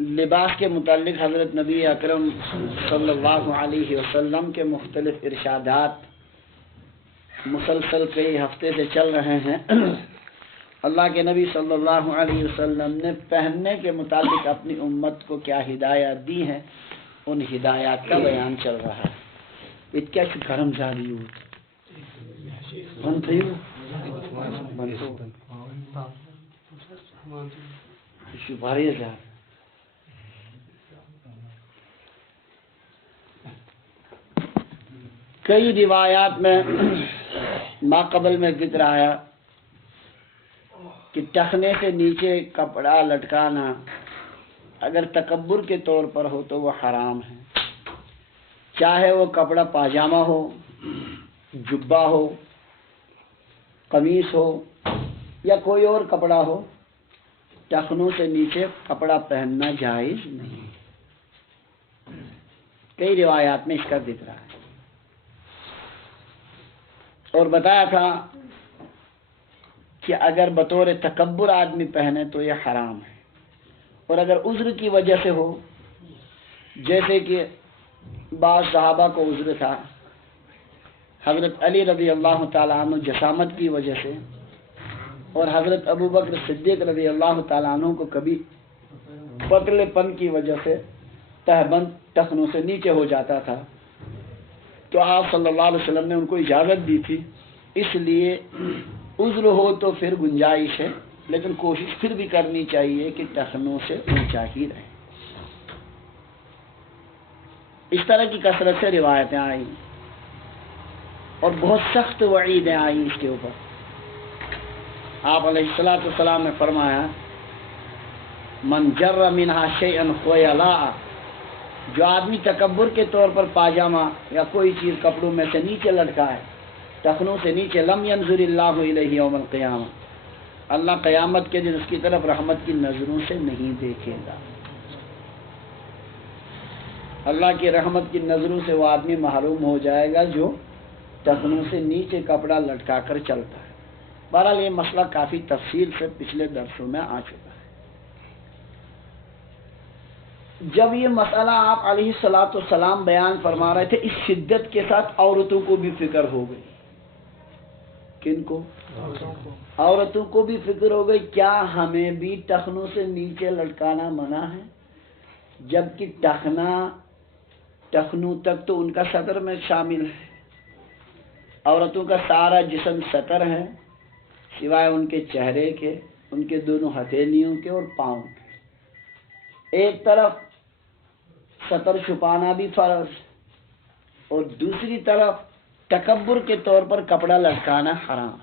لباس کے متعلق حضرت نبی اکرم صلی اللہ علیہ وسلم کے مختلف ارشادات مسلسل کئی ہفتے سے چل رہے ہیں۔ اللہ کے نبی صلی اللہ علیہ وسلم نے پہننے کے متعلق اپنی امت کو کیا ہدایات دی ہیں، ان ہدایات کا بیان چل رہا ہے۔ اتکیا گرم زیادی کئی روایات میں ماقبل میں ذکر آیا کہ ٹخنے سے نیچے کپڑا لٹکانا اگر تکبر کے طور پر ہو تو وہ حرام ہے، چاہے وہ کپڑا پاجامہ ہو، جبہ ہو، قمیص ہو یا کوئی اور کپڑا ہو، ٹخنوں سے نیچے کپڑا پہننا جائز نہیں۔ کئی روایات میں اس کا ذکر ہے اور بتایا تھا کہ اگر بطور تکبر آدمی پہنے تو یہ حرام ہے، اور اگر عذر کی وجہ سے ہو، جیسے کہ بعض صحابہ کو عذر تھا، حضرت علی رضی اللہ تعالیٰ عنہ جسامت کی وجہ سے، اور حضرت ابو بکر صدیق رضی اللہ تعالیٰ عنہ کو کبھی پتلے پن کی وجہ سے تہبند ٹخنوں سے نیچے ہو جاتا تھا، تو آپ صلی اللہ علیہ وسلم نے ان کو اجازت دی تھی۔ اس لیے عذر ہو تو پھر گنجائش ہے، لیکن کوشش پھر بھی کرنی چاہیے کہ ٹخنوں سے اونچا ہی رہے۔ اس طرح کی کثرت سے روایتیں آئیں اور بہت سخت وعیدیں آئیں اس کے اوپر۔ آپ علیہ الصلوۃ والسلام نے فرمایا من جر منہا شیئا خیلا، جو آدمی تکبر کے طور پر پاجامہ یا کوئی چیز کپڑوں میں سے نیچے لٹکائے، ٹخنوں سے نیچے، لم ینظر اللہ الیہ یوم القیامہ، اللہ قیامت کے دن اس کی طرف رحمت کی نظروں سے نہیں دیکھے گا۔ اللہ کی رحمت کی نظروں سے وہ آدمی محروم ہو جائے گا جو ٹخنوں سے نیچے کپڑا لٹکا کر چلتا ہے۔ بہرحال یہ مسئلہ کافی تفصیل سے پچھلے درسوں میں آ چکا ہے۔ جب یہ مسئلہ آپ علیہ الصلوۃ والسلام بیان فرما رہے تھے، اس شدت کے ساتھ عورتوں کو بھی فکر ہو گئی۔ کن کو؟ عورتوں کو بھی فکر ہو گئی، کیا ہمیں بھی ٹخنوں سے نیچے لٹکانا منع ہے؟ جبکہ ٹخنوں تک تو ان کا سطر میں شامل ہے، عورتوں کا سارا جسم سطر ہے سوائے ان کے چہرے کے، ان کے دونوں ہتھیلیوں کے اور پاؤں کے۔ ایک طرف سطر چھپانا بھی فرض اور دوسری طرف تکبر کے طور پر کپڑا لٹکانا حرام۔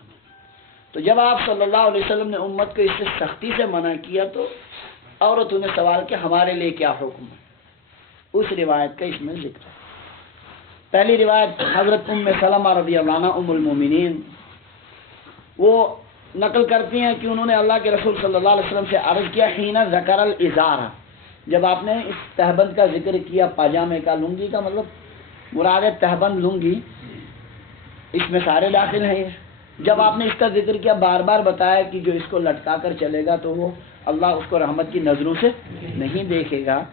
تو جب آپ صلی اللہ علیہ وسلم نے امت کو اس سے سختی سے منع کیا تو عورتوں نے سوال کیا ہمارے لیے کیا حکم ہے؟ اس روایت کا اس میں ذکر ہے۔ پہلی روایت حضرت ام سلمہ رضی اللہ عنہ ام المومنین، وہ نقل کرتی ہیں کہ انہوں نے اللہ کے رسول صلی اللہ علیہ وسلم سے عرض کیا، حین ذکر الازار، جب آپ نے اس تہبند کا ذکر کیا، پاجامے کا، لنگی کا مطلب مراد ہے تہبند، لنگی، اس میں سارے داخل ہیں۔ جب آپ نے اس کا ذکر کیا، بار بار بتایا کہ جو اس کو لٹکا کر چلے گا تو وہ اللہ اس کو رحمت کی نظروں سے نہیں دیکھے گا،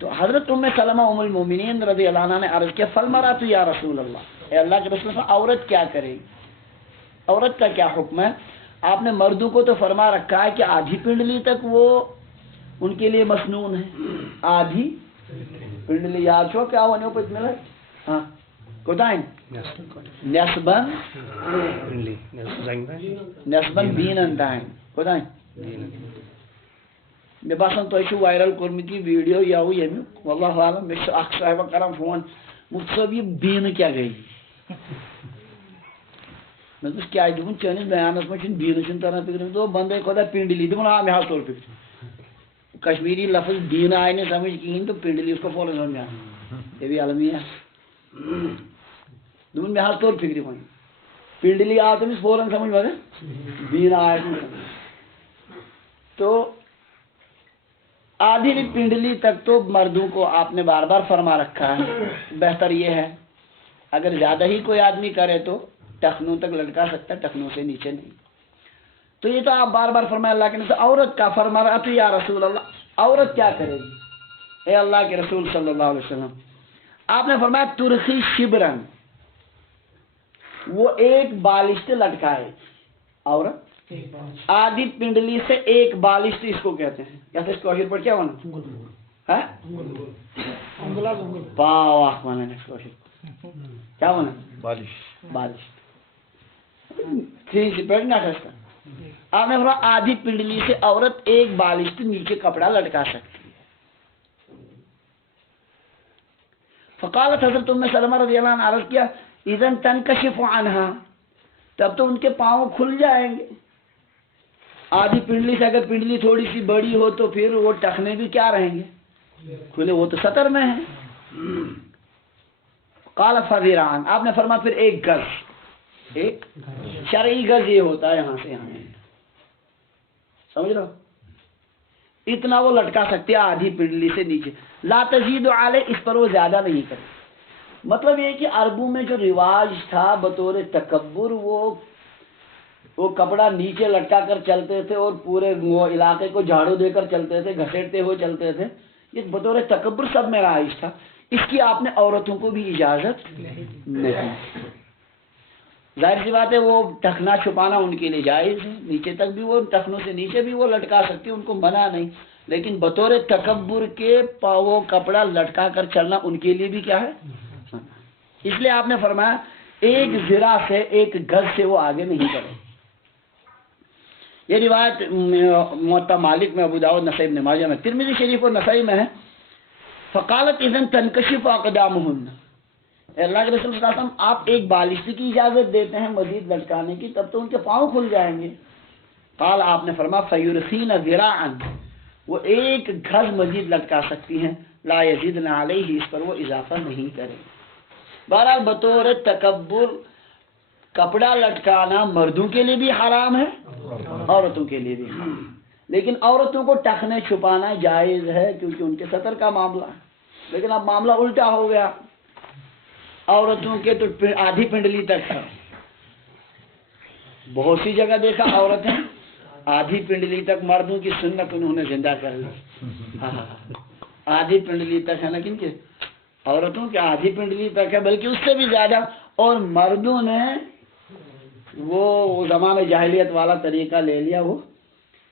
تو حضرت ام سلمہ ام المومنین رضی اللہ عنہ نے عرض کیا، فالمرأۃ یا رسول اللہ، اے اللہ کے رسول، عورت کیا کرے گی؟ عورت کا کیا حکم ہے؟ آپ نے مردوں کو تو فرما رکھا ہے کہ آدھی پنڈلی تک وہ ان کے لیے مسنون ہے، آدھی پنڈلی یاد چھو کیا ہونے پر ملا، ہاں کوتاہیں نسبن دینن تائیں کوتاہیں میں باسن تو ایشو وائرل کرمتی ویڈیو یا وہ یہ واللہ عالم میں اخ صاحبہ کرم فون مفتصب یہ دین کیا گئی میں تو کیا دوں چانس بیانس میں دین چن طرح فکر تو بندے خدا پنڈلی دن ہاں میں حال طور فکر کشمیری لفظ دین آئے نہیں سمجھ کہیں تو پنڈلی اس کو فالو سمجھا یہ بھی عالمی ہے دن میں حال طور فکری ہوئی پنڈلی آ تو فوراً سمجھ بھاگے دین آئے تو آدھی پنڈلی تک تو مردوں کو آپ نے بار بار فرما رکھا ہے۔ بہتر یہ ہے اگر زیادہ ہی کوئی آدمی کرے تو ٹخنوں تک لٹکا سکتا ہے، ٹخنوں سے نیچے نہیں۔ تو یہ تو آپ بار بار فرمائے اللہ کے نبی، عورت کا فرما رہا تو یا رسول اللہ عورت کیا کرے گی؟ اے اللہ کے رسول صلی اللہ علیہ وسلم، آپ نے فرمایا ترخی شبرن، وہ ایک بالشت لٹکائے، عورت آدھی پنڈلی سے ایک بالشت اس کو کہتے ہیں، کیسے اس کو آخر پر کیا ہونا ہے؟ کیا ہونا؟ بالش آپ نے فرمایا آدھی پنڈلی سے عورت ایک بالشت نیچے کپڑا لٹکا سکتی ہے۔ فقالت حضرت ام سلمہ رضی اللہ عنہ عرض کیا اذن تنکشف عنہا، تب تو ان کے پاؤں کھل جائیں گے۔ آدھی پنڈلی سے اگر پنڈلی تھوڑی سی بڑی ہو تو پھر وہ ٹخنے بھی کیا رہیں گے؟ کھلے، وہ تو سطر میں ہے۔ قال فذراعن، آپ نے فرمایا پھر ایک گز، ایک شرعی گز یہ ہوتا ہے یہاں سے یہاں، سمجھ رہو؟ اتنا وہ لٹکا سکتے ہیں آدھی پنڈلی سے نیچے، لا تزید علیہ، اس پر وہ زیادہ نہیں کرے۔ مطلب یہ کہ عربوں میں جو رواج تھا بطور تکبر، وہ کپڑا نیچے لٹکا کر چلتے تھے اور پورے وہ علاقے کو جھاڑو دے کر چلتے تھے، گھسیٹتے ہوئے چلتے تھے، یہ بطور تکبر سب میں رائج تھا۔ اس کی آپ نے عورتوں کو بھی اجازت نہیں۔ ظاہر سی بات ہے وہ ٹخنا چھپانا ان کے لیے جائز ہے، نیچے تک بھی وہ ٹخنوں سے نیچے بھی وہ لٹکا سکتے، ان کو منع نہیں، لیکن بطور تکبر کے وہ کپڑا لٹکا کر چلنا ان کے لیے بھی کیا ہے؟ اس لیے آپ نے فرمایا ایک ذرا سے، ایک گز سے وہ آگے نہیں کرے۔ یہ روایت موطا مالک میں، ابو داؤد، نسائی، ابن ماجہ میں، ترمذی شریف اور نسائی میں ہے۔ فقالت اذن تنکشف اقدامہن، اللہ کے رسول صلی اللہ علیہ وسلم آپ ایک بالشت کی اجازت دیتے ہیں مزید لٹکانے کی، تب تو ان کے پاؤں کھل جائیں گے۔ قال، آپ نے فرمایا فیرخین ذراعا، وہ ایک گز مزید لٹکا سکتی ہیں، لا یزیدن علیہ، اس پر وہ اضافہ نہیں کریں۔ بہرحال بطور تکبر کپڑا لٹکانا مردوں کے لیے بھی حرام ہے، عورتوں کے لیے بھی حرام، لیکن عورتوں کو ٹخنے چھپانا جائز ہے کیونکہ ان کے سطر کا معاملہ ہے۔ لیکن اب معاملہ الٹا ہو گیا، عورتوں کے تو آدھی پنڈلی تک ہے، بہت سی جگہ دیکھا عورتیں آدھی پنڈلی تک، مردوں کی سنت انہوں نے زندہ کر لی، آدھی پنڈلی تک ہے، لیکن کہ عورتوں کی آدھی پنڈلی تک ہے، بلکہ اس سے بھی زیادہ، اور مردوں نے وہ زمانہ جاہلیت والا طریقہ لے لیا، وہ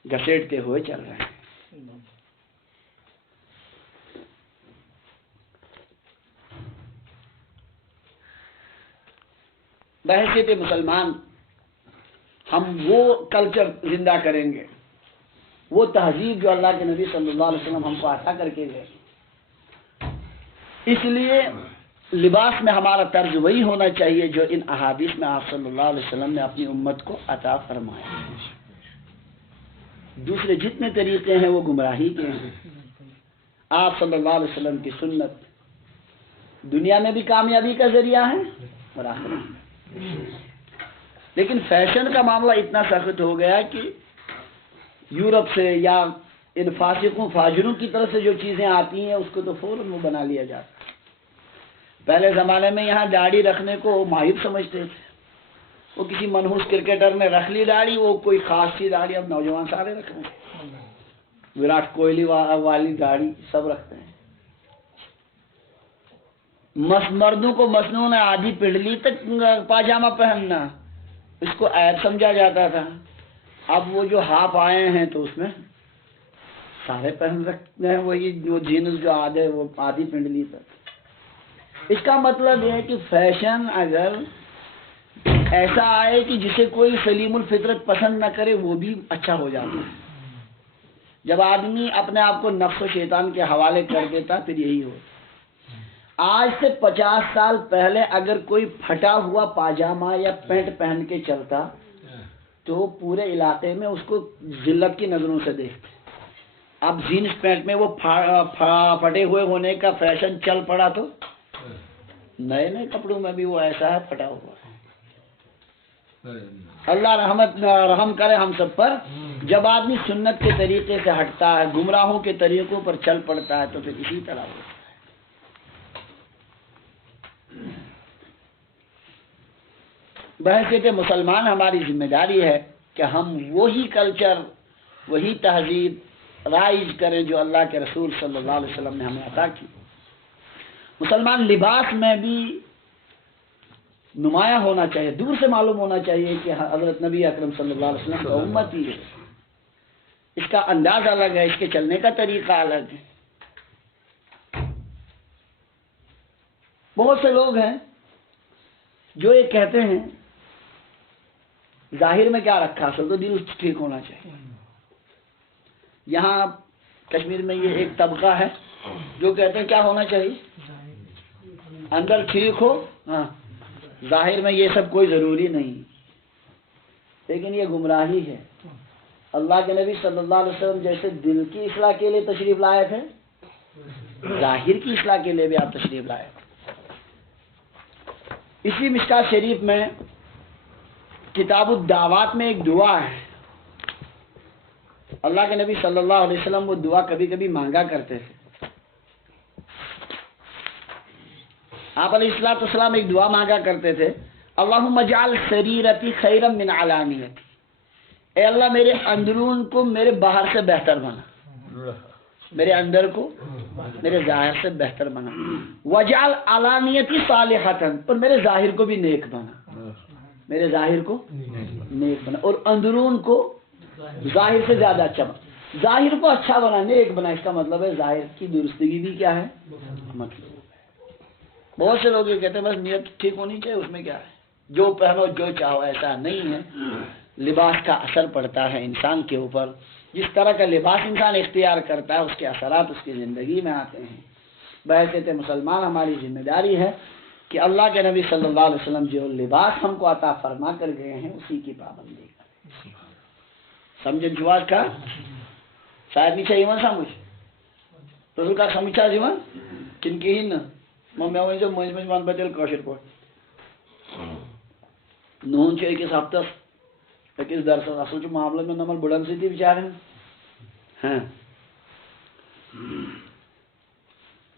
گھسیٹتے ہوئے چل رہے ہیں۔ بحیثیت مسلمان ہم وہ کلچر زندہ کریں گے، وہ تہذیب جو اللہ کے نبی صلی اللہ علیہ وسلم ہم کو عطا کر کے گئے۔ اس لیے لباس میں ہمارا طرز وہی ہونا چاہیے جو ان احادیث میں آپ صلی اللہ علیہ وسلم نے اپنی امت کو عطا فرمایا۔ دوسرے جتنے طریقے ہیں وہ گمراہی کے ہیں۔ آپ صلی اللہ علیہ وسلم کی سنت دنیا میں بھی کامیابی کا ذریعہ ہے اور آخرت میں۔ لیکن فیشن کا معاملہ اتنا سخت ہو گیا کہ یورپ سے یا ان فاسقوں فاجروں کی طرف سے جو چیزیں آتی ہیں اس کو تو فوراً وہ بنا لیا جاتا ہے۔ پہلے زمانے میں یہاں داڑھی رکھنے کو معیوب سمجھتے تھے، وہ کسی منحوس کرکٹر نے رکھ لی داڑھی، وہ کوئی خاص سی داڑھی، اب نوجوان سارے رکھ رہے ہیں، وراٹ کوہلی والی داڑھی سب رکھتے ہیں۔ مردوں کو مصنون آدھی پنڈلی تک پاجامہ پہننا اس کو عیب سمجھا جاتا تھا، اب وہ جو ہاف آئے ہیں تو اس میں سارے پہن رکھتے ہیں، وہی جو جینس جو آدھے وہ آدھی پنڈلی تک۔ اس کا مطلب یہ ہے کہ فیشن اگر ایسا آئے کہ جسے کوئی سلیم الفطرت پسند نہ کرے وہ بھی اچھا ہو جاتا ہے۔ جب آدمی اپنے آپ کو نفس و شیطان کے حوالے کر دیتا پھر یہی ہوتا۔ آج سے 50 سال پہلے اگر کوئی پھٹا ہوا پاجامہ یا پینٹ پہن کے چلتا تو پورے علاقے میں اس کو ذلت کی نظروں سے دیکھتے۔ اب جینس پینٹ میں وہ پھٹے ہوئے ہونے کا فیشن چل پڑا تو نئے نئے کپڑوں میں بھی وہ ایسا ہے پھٹا ہوا ہے۔ اللہ رحم کرے ہم سب پر۔ جب آدمی سنت کے طریقے سے ہٹتا ہے، گمراہوں کے طریقوں پر چل پڑتا ہے تو پھر اسی طرح ہوتا ہے۔ بحیثیت مسلمان ہماری ذمہ داری ہے کہ ہم وہی کلچر، وہی تہذیب، رائج کریں جو اللہ کے رسول صلی اللہ علیہ وسلم نے ہمیں عطا کی۔ مسلمان لباس میں بھی نمایاں ہونا چاہیے، دور سے معلوم ہونا چاہیے کہ حضرت نبی اکرم صلی اللہ علیہ وسلم کا امتی ہے، اس کا انداز الگ ہے، اس کے چلنے کا طریقہ الگ ہے۔ بہت سے لوگ ہیں جو یہ کہتے ہیں ظاہر میں کیا رکھا، اصل تو دل ٹھیک ہونا چاہیے۔ یہاں کشمیر میں یہ ایک طبقہ ہے جو کہتے ہیں کیا ہونا چاہیے، اندر ٹھیک ہو، ہاں ظاہر میں یہ سب کوئی ضروری نہیں، لیکن یہ گمراہی ہے۔ اللہ کے نبی صلی اللہ علیہ وسلم جیسے دل کی اصلاح کے لیے تشریف لائے تھے، ظاہر کی اصلاح کے لیے بھی آپ تشریف لائے تھے۔ اسی مشکات شریف میں کتاب الدعوات میں ایک دعا ہے، اللہ کے نبی صلی اللہ علیہ وسلم وہ دعا کبھی کبھی مانگا کرتے تھے۔ آپ علیہ الصلوۃ والسلام ایک دعا مانگا کرتے تھے، اللہم اجعل سریرتی خیرا من علانیتی، اے اللہ میرے اندرون کو میرے باہر سے بہتر بنا، میرے اندر کو میرے ظاہر سے بہتر بنا، وجعل علانیتی صالحتا، اور میرے ظاہر کو بھی نیک بنا، میرے ظاہر کو نیک بنا، اور اندرون کو ظاہر سے زیادہ اچھا بنا، ظاہر کو اچھا بنا، نیک بنا، اس کا مطلب ہے ظاہر کی درستگی بھی کیا ہے، مطلب ہے۔ بہت سے لوگ یہ کہتے ہیں بس نیت ٹھیک ہونی چاہیے، اس میں کیا ہے، جو پہنو جو چاہو، ایسا نہیں ہے۔ لباس کا اثر پڑتا ہے انسان کے اوپر، جس طرح کا لباس انسان اختیار کرتا ہے اس کے اثرات اس کی زندگی میں آتے ہیں۔ بحیثیت مسلمان ہماری ذمہ داری ہے کہ اللہ کے نبی صلی اللہ علیہ وسلم جو لباس ہم کو عطا فرما کر گئے ہیں اسی کی پابندی کریں۔ سمجھن جواز کا شاید نہیں چاہیے سمجھ تو کا سمجھا جیون کن کی نا میں جو مجھ میں ون بدل کوشر کو نون چھ أکس ہفتس أکس درسس اصل معاملہ میں نمل بڑن سی بچارن ہاں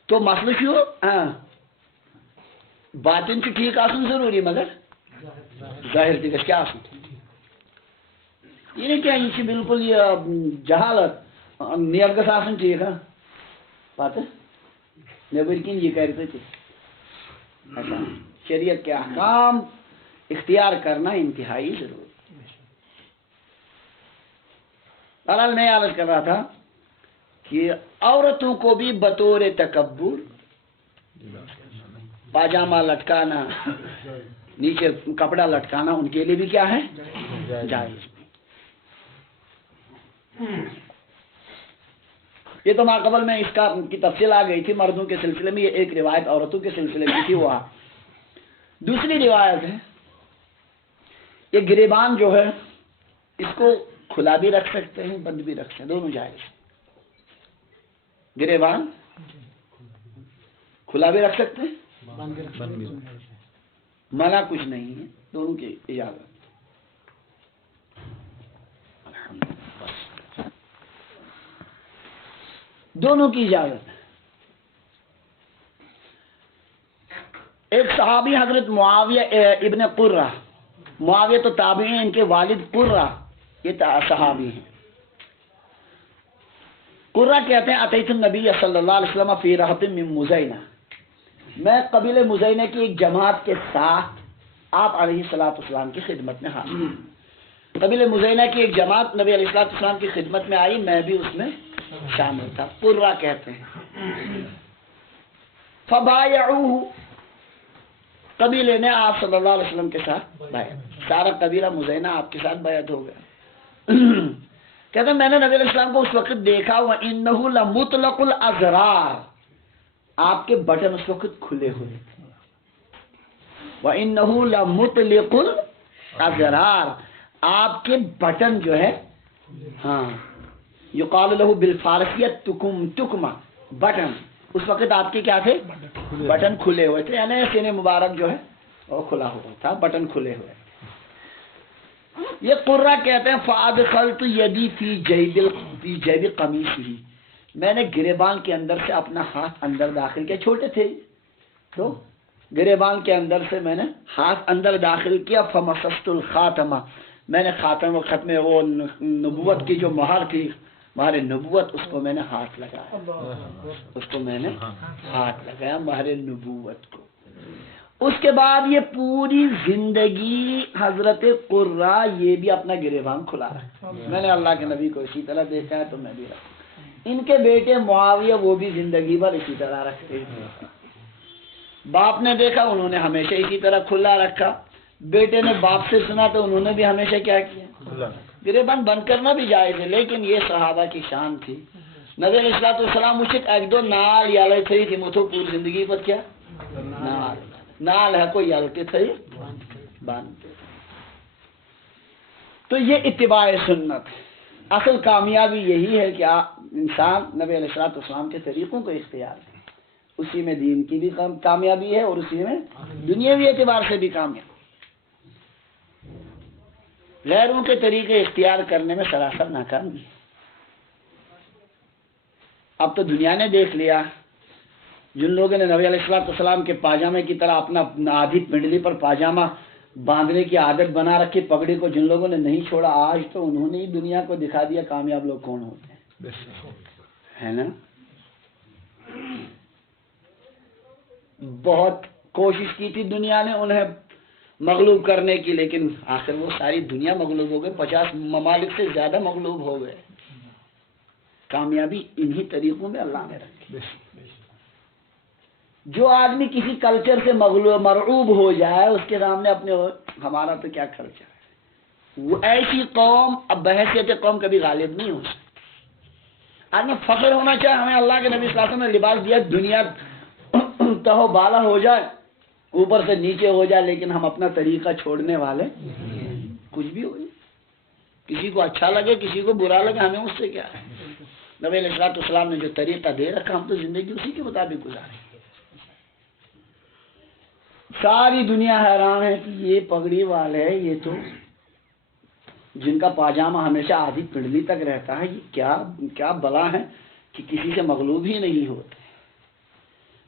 تو مسئلہ ہاں باطن ٹھیک آسن ضروری مگر ظاہر تھی کیا آسن یہ نہیں کیا یہ بالکل یہ جہالت نیت گھس آسن ٹھیک ہاں پتہ نیبر کن یہ کرتے تھے شریعت کے احکام اختیار کرنا انتہائی ضروری۔ بہرحال میں عرض کر رہا تھا کہ عورتوں کو بھی بطور تکبر پاجامہ لٹکانا نیچے کپڑا لٹکانا ان کے لیے بھی کیا ہے جائز۔ یہ تو ماقبل میں اس کا کی تفصیل آ گئی تھی، مردوں کے سلسلے میں یہ ایک روایت عورتوں کے سلسلے میں تھی وہ۔ دوسری روایت ہے یہ گریبان جو ہے اس کو کھلا بھی رکھ سکتے ہیں بند بھی رکھ سکتے ہیں، دونوں جائز۔ گریبان کھلا بھی رکھ سکتے ہیں منع کچھ نہیں ہے، دونوں کی اجازت۔ دونوں کی اجازت ہے۔ ایک صحابی حضرت معاویہ ابن قرہ، معاویہ تو تابعی ہیں، ان کے والد قرہ یہ صحابی ہیں۔ قرہ کہتے ہیں اتیت النبی صلی اللہ علیہ وسلم فی رہط من مزینہ، میں قبیلہ مزینہ کی ایک جماعت کے ساتھ آپ علیہ السلام کی خدمت میں حاضر۔ قبیلہ مزینہ کی ایک جماعت نبی علیہ السلام کی خدمت میں آئی، میں بھی اس میں شامل تھا۔ قرہ کہتے ہیں فبایعوہ، قبیلے نے آپ صلی اللہ علیہ وسلم کے ساتھ بیعت، سارا قبیلہ مزینہ آپ کے ساتھ بیعت ہو گیا۔ کہتے ہیں میں نے نبی علیہ السلام کو اس وقت دیکھا وَإِنَّهُ لَمُطْلَقُ الْأَزْرَارِ، آپ کے بٹن اس وقت کھلے ہوئے تھے۔ وَإِنَّهُ لَمُطْلِقُ الْأَزْرَارِ، آپ کے بٹن جو ہے ہاں یقال له بالفارسیہ تکمہ، بٹن اس وقت آپ کے کیا تھے بٹن کھلے ہوئے تھے، یعنی سینے مبارک جو ہے وہ کھلا ہوا تھا، بٹن کھلے ہوئے۔ یہ قرہ کہتے ہیں فادخلت یدی فی جیب قمیصہ، میں نے گریبان کے اندر سے اپنا ہاتھ اندر داخل کیا، چھوٹے تھے تو گریبان کے اندر سے میں نے ہاتھ اندر داخل کیا، فمسست الخاتمہ، میں نے خاتم و ختم وہ نبوت کی جو مہر تھی مہر نبوت اس کو میں نے ہاتھ لگایا، اس کو میں نے ہاتھ لگایا مہر نبوت کو۔ اس کے بعد یہ پوری زندگی حضرت قرہ یہ بھی اپنا گریبان کھلا رکھا، میں نے اللہ کے نبی کو اسی طرح دیکھا ہے تو میں بھی رکھا۔ ان کے بیٹے معاویہ وہ بھی زندگی بھر اسی طرح رکھتے ہیں، باپ نے دیکھا انہوں نے ہمیشہ اسی طرح کھلا رکھا، بیٹے نے باپ سے سنا تو انہوں نے بھی ہمیشہ کیا کیا، گریبان بند کرنا بھی جائز ہے، لیکن یہ صحابہ کی شان تھی۔ نبی علیہ الصلوۃ والسلام مجھے ایک دو نال یالے تھے تھی متو پوری زندگی پر کیا نال ہے کوئی یالتے تھے باندھتے۔ تو یہ اتباع سنت ہے۔ اصل کامیابی یہی ہے کہ انسان نبی علیہ الصلوۃ والسلام کے طریقوں کو اختیار کرے، اسی میں دین کی بھی کامیابی ہے اور اسی میں دنیاوی اعتبار سے بھی کامیابی۔ غیروں کے طریقے اختیار کرنے میں سراسر ناکامی ہے۔ اب تو دنیا نے دیکھ لیا، جن لوگوں نے نبی علیہ الصلوۃ والسلام کے پاجامے کی طرح اپنا آدھی پنڈلی پر پاجامہ باندھنے کی عادت بنا رکھی، پگڑی کو جن لوگوں نے نہیں چھوڑا، آج تو انہوں نے ہی دنیا کو دکھا دیا کامیاب لوگ کون ہوتے ہیں، ہے نا؟ بہت کوشش کی تھی دنیا نے انہیں مغلوب کرنے کی، لیکن آخر وہ ساری دنیا مغلوب ہو گئے، 50 ممالک سے زیادہ مغلوب ہو گئے۔ کامیابی انہی طریقوں میں اللہ نے رکھی۔ جو آدمی کسی کلچر سے مرعوب ہو جائے، اس کے سامنے اپنے ہمارا تو کیا کلچر ہے، وہ ایسی قوم اب بحیثیت قوم کبھی غالب نہیں ہو سکتی۔ آدمی فخر ہونا چاہے ہمیں اللہ کے نبی صلی اللہ علیہ وسلم نے لباس دیا، دنیا تہو بالا ہو جائے، اوپر سے نیچے ہو جائے، لیکن ہم اپنا طریقہ چھوڑنے والے کچھ بھی ہو جائے، کسی کو اچھا لگے کسی کو برا لگے، ہمیں اس سے کیا ہے۔ نبی علیہ الصلوۃ والسلام نے جو طریقہ دے رکھا ہم تو زندگی اسی کے مطابق گزاریں۔ ساری دنیا حیران ہے کہ یہ پگڑی والے یہ تو جن کا پاجامہ ہمیشہ آدھی پنڈلی تک رہتا ہے، یہ کیا بلا ہے کہ کسی سے مغلوب ہی نہیں ہوتے۔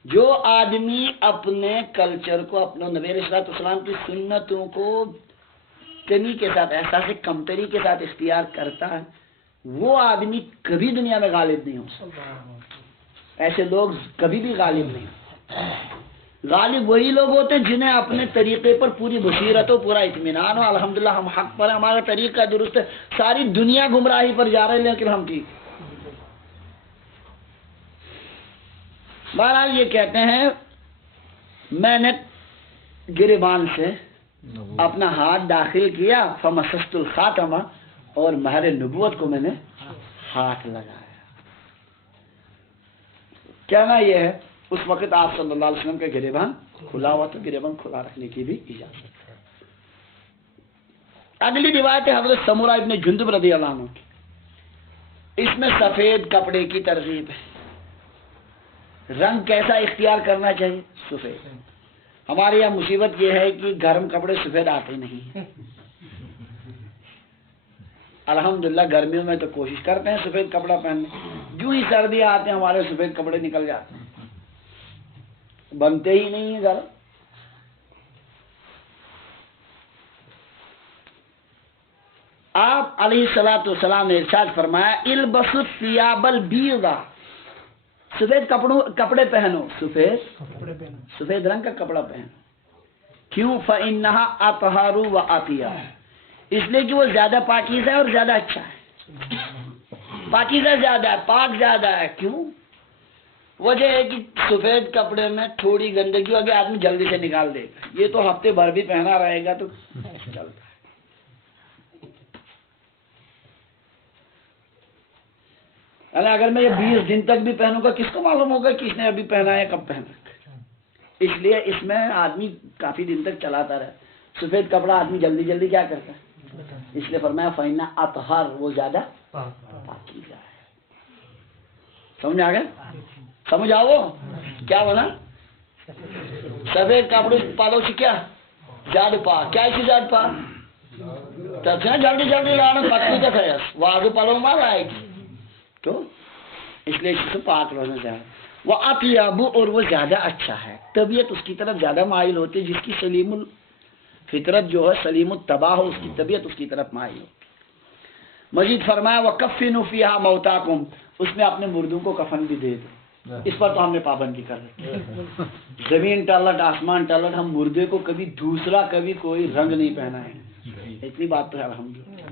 جو آدمی اپنے کلچر کو، اپنے نبی علیہ الصلوۃ والسلام کی سنتوں کو کمی کے ساتھ، احساس کمتری کے ساتھ اختیار کرتا ہے، وہ آدمی کبھی دنیا میں غالب نہیں ہو سکتا۔ ایسے لوگ کبھی بھی غالب نہیں ہوتے۔ غالب وہی لوگ ہوتے ہیں جنہیں اپنے طریقے پر پوری بصیرت ہو، پورا اطمینان ہو، الحمدللہ ہم حق پر ہیں، ہمارا طریقہ درست ہے، ساری دنیا گمراہی پر جا رہے ہیں لیکن ہم ٹھیک۔ بہرحال یہ کہتے ہیں میں نے گریبان سے اپنا ہاتھ داخل کیا، فمسست الخاتمہ، اور مہر نبوت کو میں نے ہاتھ لگایا۔ کہنا یہ ہے اس وقت آپ صلی اللہ علیہ وسلم کا گریبان کھلا ہوا، تو گریبان کھلا رکھنے کی بھی اجازت ہے۔ اگلی روایت ہے حضرت سمرہ ابن جندب رضی اللہ عنہ کی، اس میں سفید کپڑے کی ترغیب ہے۔ رنگ کیسا اختیار کرنا چاہیے؟ سفید۔ ہمارے یہاں مصیبت یہ ہے کہ گرم کپڑے سفید آتے نہیں، الحمدللہ گرمیوں میں تو کوشش کرتے ہیں سفید کپڑا پہننے، جو ہی سردی آتے ہیں ہمارے سفید کپڑے نکل جاتے ہیں، بنتے ہی نہیں ہیں گرم۔ آپ علیہ الصلوۃ والسلام نے ارشاد فرمایا البسوا الثياب البيضاء، سفید کپڑے پہنو، سفید رنگ کا کپڑا پہنو۔ کیوں؟ فإنها أطهر وأطيب، اس لیے کہ وہ زیادہ پاکیزہ ہے اور زیادہ اچھا ہے، پاکیزہ زیادہ ہے، پاک زیادہ ہے۔ کیوں؟ وجہ ہے کہ سفید کپڑے میں تھوڑی گندگی ہوگی آدمی جلدی سے نکال دے گا، یہ تو ہفتے بھر بھی پہنا رہے گا تو چلتا ہے۔ اگر میں یہ 20 دن تک بھی پہنوں گا، کس کو معلوم ہوگا کہ اس نے ابھی پہنا ہے کب پہنا ہے؟ اس لیے اس میں آدمی کافی دن تک چلاتا رہے۔ سفید کپڑا آدمی جلدی جلدی کیا کرتا ہے، اس لیے فرمایا فإنہ اطہر، وہ زیادہ پاکیزہ ہے۔ سمجھ آ گیا؟ سمجھ آؤ کیا بنا؟ سفید کپڑے پالو سے کیا زیادہ پاک، کیا اسی زیادہ پاک تب جلدی جلدی لانا پتلی کا خیال وہ آگے پالو مار آئے گی، تو اس لیے اس سے پاک رہنا چاہیے۔ وہ اطیب، اور وہ زیادہ اچھا ہے، طبیعت اس کی طرف زیادہ مائل ہوتی ہے، جس کی سلیم الفطرت جو ہے سلیم الطبع ہو، اس کی طبیعت اس کی طرف مائل ہوتی ہے۔ مزید فرمایا وَكَفِّنُوا فِيهَا مَوْتَاكُمْ، اس میں اپنے مردوں کو کفن بھی دے دو. اس پر تو ہم نے پابندی کر رکھی. زمین ٹلٹ آسمان ٹلٹ، ہم مردے کو کبھی دوسرا کبھی کوئی رنگ نہیں پہنا ہے. اتنی بات تو ہے الحمدللہ.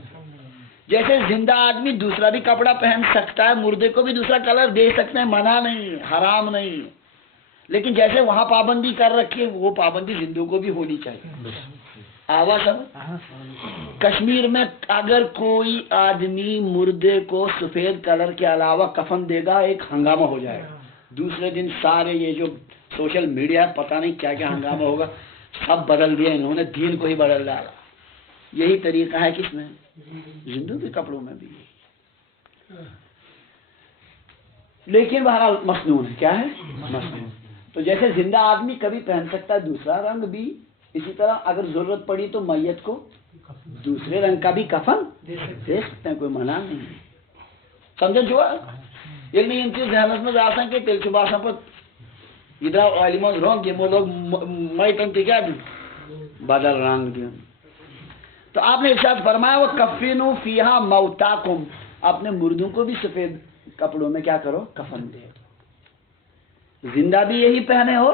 جیسے زندہ آدمی دوسرا بھی کپڑا پہن سکتا ہے، مردے کو بھی دوسرا کلر دے سکتے ہیں، منع نہیں، حرام نہیں. لیکن جیسے وہاں پابندی کر رکھی ہے وہ پابندی زندوں کو بھی ہونی چاہیے. آواز سب کشمیر میں اگر کوئی آدمی مردے کو سفید کلر کے علاوہ کفن دے گا ایک ہنگامہ ہو جائے گا. دوسرے دن سارے یہ جو سوشل میڈیا ہے پتہ نہیں کیا کیا ہنگامہ ہوگا. سب بدل دیا انہوں نے، دین کو ہی بدل ڈالا. یہی طریقہ ہے کس میں؟ زندوں کے کپڑوں میں بھی. لیکن بہرحال مصنون ہے. کیا ہے؟ مصنون. تو جیسے زندہ آدمی کبھی پہن سکتا ہے دوسرا رنگ بھی، اسی طرح اگر ضرورت پڑی تو میت کو دوسرے رنگ کا بھی کفن دے سکتے ہیں، کوئی منع نہیں. سمجھے جو ایک نہیں ان کی ذہنت میں آسان کہ تیل چبا سا پر ادھر علموں رنگ وہ لوگ میتن کی کیا دی بدل رنگ دیا. تو آپ نے ارشاد فرمایا وَكَفِّنُوا فِيهَا مَوْتَاكُمْ، اپنے مردوں کو بھی سفید کپڑوں میں کیا کرو؟ کفن دے. زندہ بھی یہی پہنے ہو.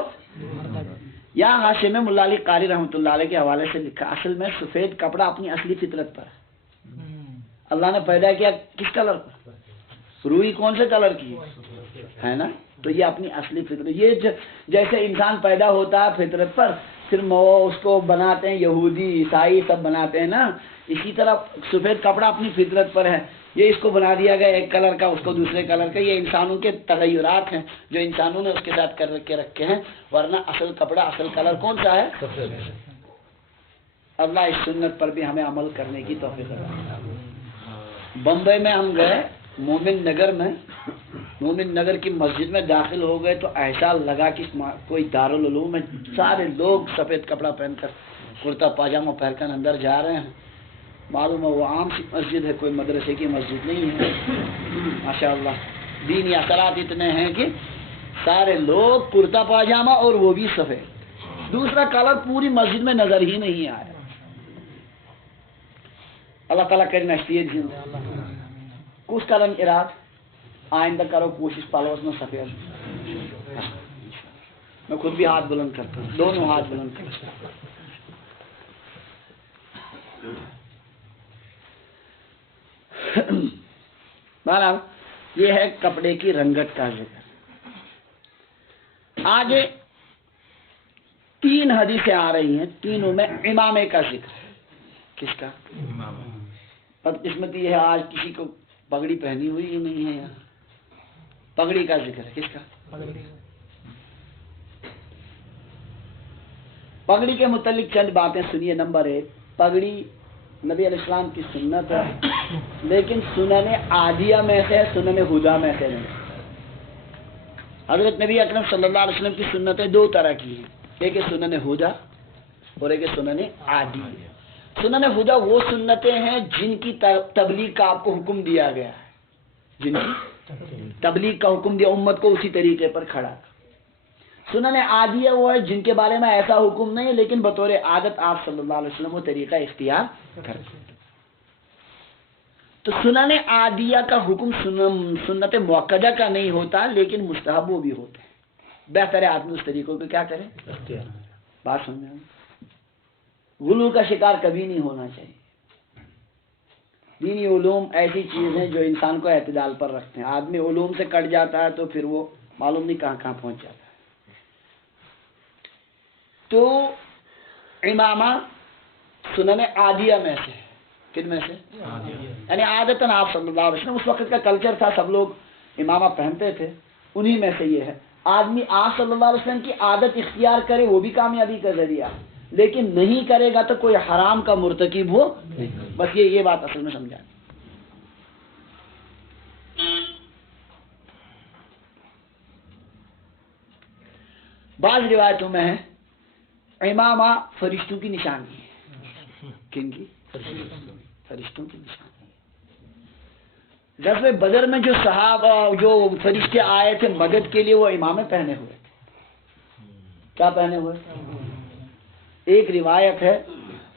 یا حاشیے میں ملا علی قاری رحمۃ اللہ علیہ کے حوالے سے لکھا اصل میں سفید کپڑا اپنی اصلی فطرت پر اللہ نے پیدا کیا کس کلر پر؟ روئی کون سے کلر کی ہے نا. تو یہ اپنی اصلی فطرت. یہ جیسے انسان پیدا ہوتا ہے فطرت پر، پھر اس کو بناتے ہیں یہودی عیسائی سب بناتے ہیں نا، اسی طرح سفید کپڑا اپنی فطرت پر ہے. یہ اس کو بنا دیا گیا ایک کلر کا، اس کو دوسرے کلر کا. یہ انسانوں کے تغیرات ہیں جو انسانوں نے اس کے ساتھ کر کے رکھے ہیں، ورنہ اصل کپڑا اصل کلر کون سا ہے؟ اللہ اس سنت پر بھی ہمیں عمل کرنے کی توفیق دے. بمبئی میں ہم گئے مومن نگر میں، مومن نگر کی مسجد میں داخل ہو گئے تو ایسا لگا کہ کوئی دارالعلوم میں سارے لوگ سفید کپڑا پہن کر کرتا پاجامہ پہن کر اندر جا رہے ہیں. معلوم ہے وہ عام سی مسجد ہے، کوئی مدرسے کی مسجد نہیں ہے. ماشاءاللہ دینی اثرات اتنے ہیں کہ سارے لوگ کرتا پاجامہ اور وہ بھی سفید. دوسرا کلر پوری مسجد میں نظر ہی نہیں آیا. اللہ تعالیٰ کرے نصیحت زندہ کچھ کرن اراد آئندہ کرو کوشش پالوس میں سفید. میں خود بھی ہاتھ بلند کرتا ہوں، دونوں ہاتھ بلند کرتا ہوں. بہرحال یہ ہے کپڑے کی رنگت کا ذکر. آگے 3 حدیثیں آ رہی ہیں، تینوں میں امامے کا ذکر ہے. کس کا؟ بدقسمتی ہے آج کسی کو پگڑی پہنی ہوئی ہی نہیں ہے. یہاں پگڑی کا ذکر ہے. کس کا؟ پگڑی کے متعلق چند باتیں سنیے. نمبر 1، پگڑی نبی علیہ السلام کی سنت ہے، لیکن سنن عادیہ میں سے، سنن ہدا میں سے نہیں. حضرت نبی اکرم صلی اللہ علیہ وسلم کی سنتیں 2 طرح کی ہیں، ایک ہے سنن ہدا اور ایک ہے سنن عادیہ. سنن ہدا وہ سنتیں ہیں جن کی تبلیغ کا آپ کو حکم دیا گیا ہے، جن کی تبلیغ کا حکم دیا امت کو اسی طریقے پر کھڑا. سنن عادیہ وہ ہے جن کے بارے میں ایسا حکم نہیں لیکن بطور عادت آپ صلی اللہ علیہ وسلم وہ طریقہ اختیار کرتے. تو سنن عادیہ کا حکم سنت مؤکدہ کا نہیں ہوتا لیکن مستحب وہ بھی ہوتے ہیں. بہتر ہے آدمی اس طریقوں پہ کیا کرے؟ بات سمجھیں. غلو کا شکار کبھی نہیں ہونا چاہیے. دینی علوم ایسی چیز ہیں جو انسان کو اعتدال پر رکھتے ہیں. آدمی علوم سے کٹ جاتا ہے تو پھر وہ معلوم نہیں کہاں کہاں پہنچ جاتا ہے. تو امامہ سنن عادیہ میں سے، کن میں سے؟ یعنی عادتاً آپ صلی اللہ علیہ وسلم اس وقت کا کلچر تھا، سب لوگ امامہ پہنتے تھے، انہی میں سے یہ ہے. آدمی آپ صلی اللہ علیہ وسلم کی عادت اختیار کرے وہ بھی کامیابی کا ذریعہ، لیکن نہیں کرے گا تو کوئی حرام کا مرتکب ہو. بس یہ بات اصل میں سمجھا. بعض روایتوں میں ہے امامہ فرشتوں کی نشانی ہے. کن کی؟ فرشتوں کی نشانی. غزوہ بدر میں جو صحابہ جو فرشتے آئے تھے مدد کے لیے وہ امامے پہنے ہوئے تھے. کیا پہنے ہوئے؟ ایک روایت ہے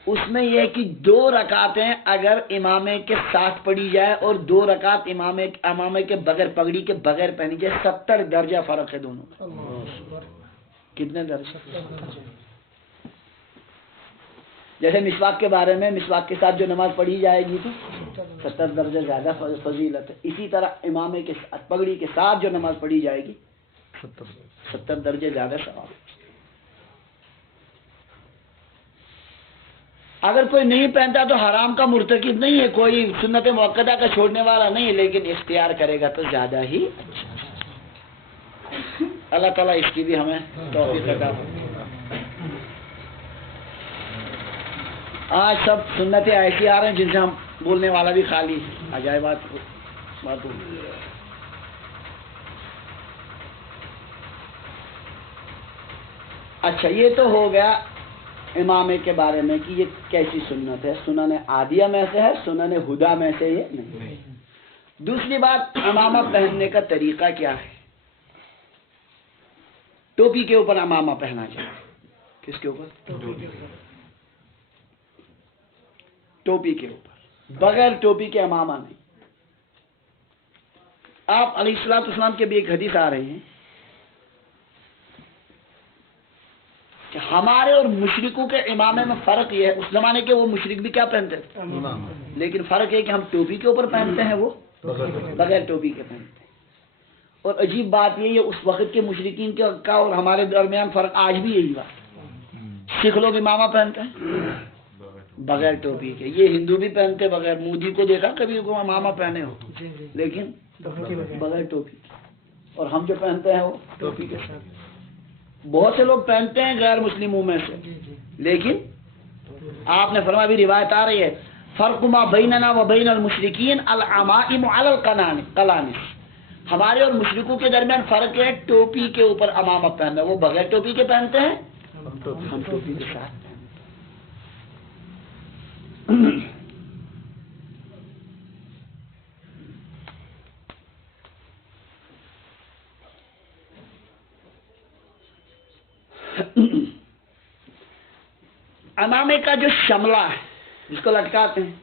اس میں یہ ہے کہ 2 رکعتیں اگر امامے کے ساتھ پڑھی جائے اور 2 رکعت امامے کے بغیر پگڑی کے بغیر پہنی جائے 70 درجہ فرق ہے دونوں میں. کتنے درجے؟ جیسے مسواک کے بارے میں مسواک کے ساتھ جو نماز پڑھی جائے گی تو 70 درجہ زیادہ فضیلت ہے. اسی طرح امامے کے ساتھ پگڑی کے ساتھ جو نماز پڑھی جائے گی 70 درجے زیادہ ثواب. اگر کوئی نہیں پہنتا تو حرام کا مرتکب نہیں ہے، کوئی سنت موقدہ کا چھوڑنے والا نہیں ہے، لیکن اختیار کرے گا تو زیادہ ہی اللہ تعالیٰ اس کی بھی ہمیں توفیق عطا فرمائے. آج سب سنتیں ایسی آ رہے ہیں جن سے ہم بولنے والا بھی خالی ہے. عجائبات بات. اچھا، یہ تو ہو گیا امامے کے بارے میں کہ یہ کیسی سنت ہے. سنن عادیہ میں سے ہے، سنن ہدا میں سے یہ نہیں. دوسری بات، امامہ پہننے کا طریقہ کیا ہے؟ ٹوپی کے اوپر امامہ پہنا جائے. کس کے اوپر؟ ٹوپی کے اوپر. بغیر ٹوپی کے امامہ نہیں. آپ علیہ الصلوۃ والسلام کے بھی ایک حدیث آ رہی ہے کہ ہمارے اور مشرکوں کے امامے میں فرق یہ ہے، اس زمانے کے وہ مشرک بھی کیا پہنتے تھے؟ لیکن فرق یہ کہ ہم ٹوپی کے اوپر پہنتے ہیں، وہ بغیر ٹوپی کے پہنتے ہیں. اور عجیب بات یہ اس وقت کے مشرکین کا اور ہمارے درمیان فرق آج بھی یہی بات. سکھ لوگ امامہ پہنتے ہیں بغیر ٹوپی کے، یہ ہندو بھی پہنتے بغیر. مودی کو دیکھا کبھی کو امامہ پہنے ہو، لیکن بغیر ٹوپی کے. اور ہم جو پہنتے ہیں وہ ٹوپی کے ساتھ. بہت سے لوگ پہنتے ہیں غیر مسلموں میں سے، لیکن آپ نے فرمایا بھی روایت آ رہی ہے فرق ما بیننا و بین المشرکین العمائم علی القلانس. ہمارے اور مشرکوں کے درمیان فرق ہے ٹوپی کے اوپر امامہ پہننا. وہ بغیر ٹوپی کے پہنتے ہیں، ہم ٹوپی کے ساتھ پہنتے ہیں. امامے کا جو شملہ ہے جس کو لٹکاتے ہیں،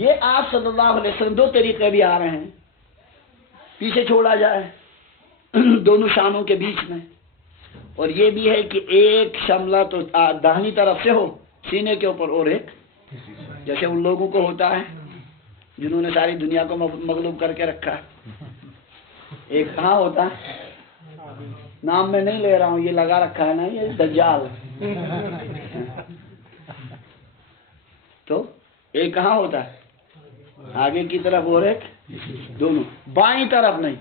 یہ آپ صلی اللہ علیہ وسلم 2 طریقے بھی آ رہے ہیں. پیچھے چھوڑا جائے دونوں شانوں کے بیچ میں، اور یہ بھی ہے کہ ایک شملہ تو داہنی طرف سے ہو سینے کے اوپر، اور ایک جیسے ان لوگوں کو ہوتا ہے جنہوں نے ساری دنیا کو مغلوب کر کے رکھا ہے. ایک کہاں ہوتا ہے، نام میں نہیں لے رہا ہوں، یہ لگا رکھا ہے نا، یہ دجال. تو ایک کہاں ہوتا ہے، آگے کی طرف، اور ایک دونوں. بائیں طرف نہیں،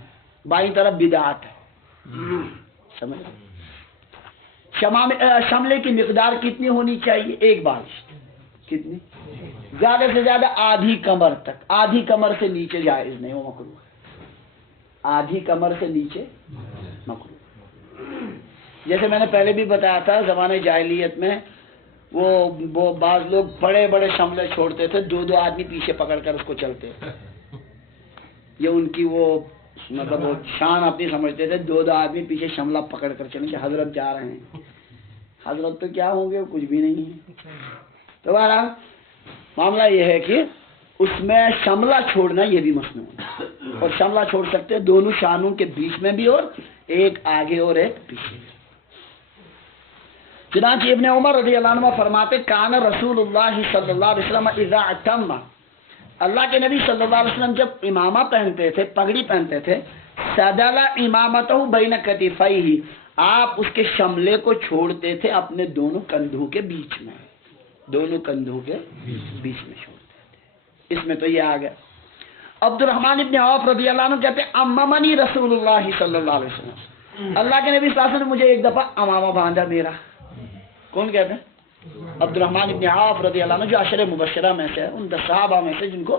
بائیں طرف بدعت ہے. سمجھ؟ شملے کی مقدار کتنی ہونی چاہیے؟ 1 بالش. کتنی؟ زیادہ سے زیادہ آدھی کمر تک. آدھی کمر سے نیچے جائز نہیں، وہ مکروہ ہے. آدھی کمر سے نیچے مکروہ. جیسے میں نے پہلے بھی بتایا تھا، زمانے جاہلیت میں وہ بعض لوگ بڑے بڑے شملے چھوڑتے تھے، 2 آدمی پیچھے پکڑ کر اس کو چلتے تھے. یہ ان کی وہ مطلب وہ شان اپنی سمجھتے تھے. 2 آدمی پیچھے شملہ پکڑ کر چلیں کہ حضرت جا رہے ہیں. حضرت تو کیا ہوں گے، کچھ بھی نہیں ہے. تو بہرحال معاملہ یہ ہے کہ اس میں شملہ چھوڑنا یہ بھی ممنوع ہے. اور شملہ چھوڑ سکتے ہیں دونوں شانوں کے بیچ میں بھی، اور ایک آگے اور ایک پیچھے. چنانچہ ابن عمر رضی اللہ عنہ فرماتے کان رسول اللہ صلی اللہ علیہ وسلم اذا اتم، اللہ کے نبی صلی اللہ علیہ وسلم جب امامہ پہنتے تھے، پگڑی پہنتے تھے، سدل امامتہ بین کتفیہ، آپ اس کے شملے کو چھوڑتے تھے اپنے دونوں کندھوں کے بیچ میں. دونوں کندھوں کے بیچ میں چھوڑتے تھے. اس میں تو یہ آ گیا. عبد الرحمن ابن عوف رضی اللہ عنہ کہتے ہیں اممنی رسول اللہ صلی اللہ علیہ وسلم، اللہ کے نبی صلی اللہ علیہ وسلم نے مجھے ایک دفعہ امامہ باندھا میرا. کون کہتے ہیں؟ عبد الرحمن ابن عوف رضی اللہ عنہ، جو عشر مبشرہ میں سے، ان 10 صحابہ میں سے جن کو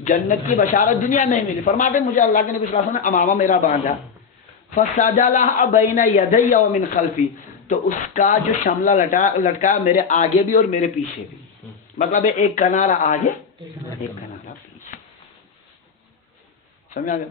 جنت کی بشارت دنیا میں ملی. فرماتے مجھے اللہ کے نبی صلی اللہ علیہ وسلم نے امامہ میرا باندھا. فسدلها بین یدی ومن خلفی، تو اس کا جو شملہ لٹکا میرے آگے بھی اور میرے پیچھے بھی. مطلب ایک کنارہ آگے ایک کنارہ پیچھے. سمجھ آ گیا؟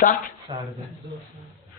7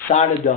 10.5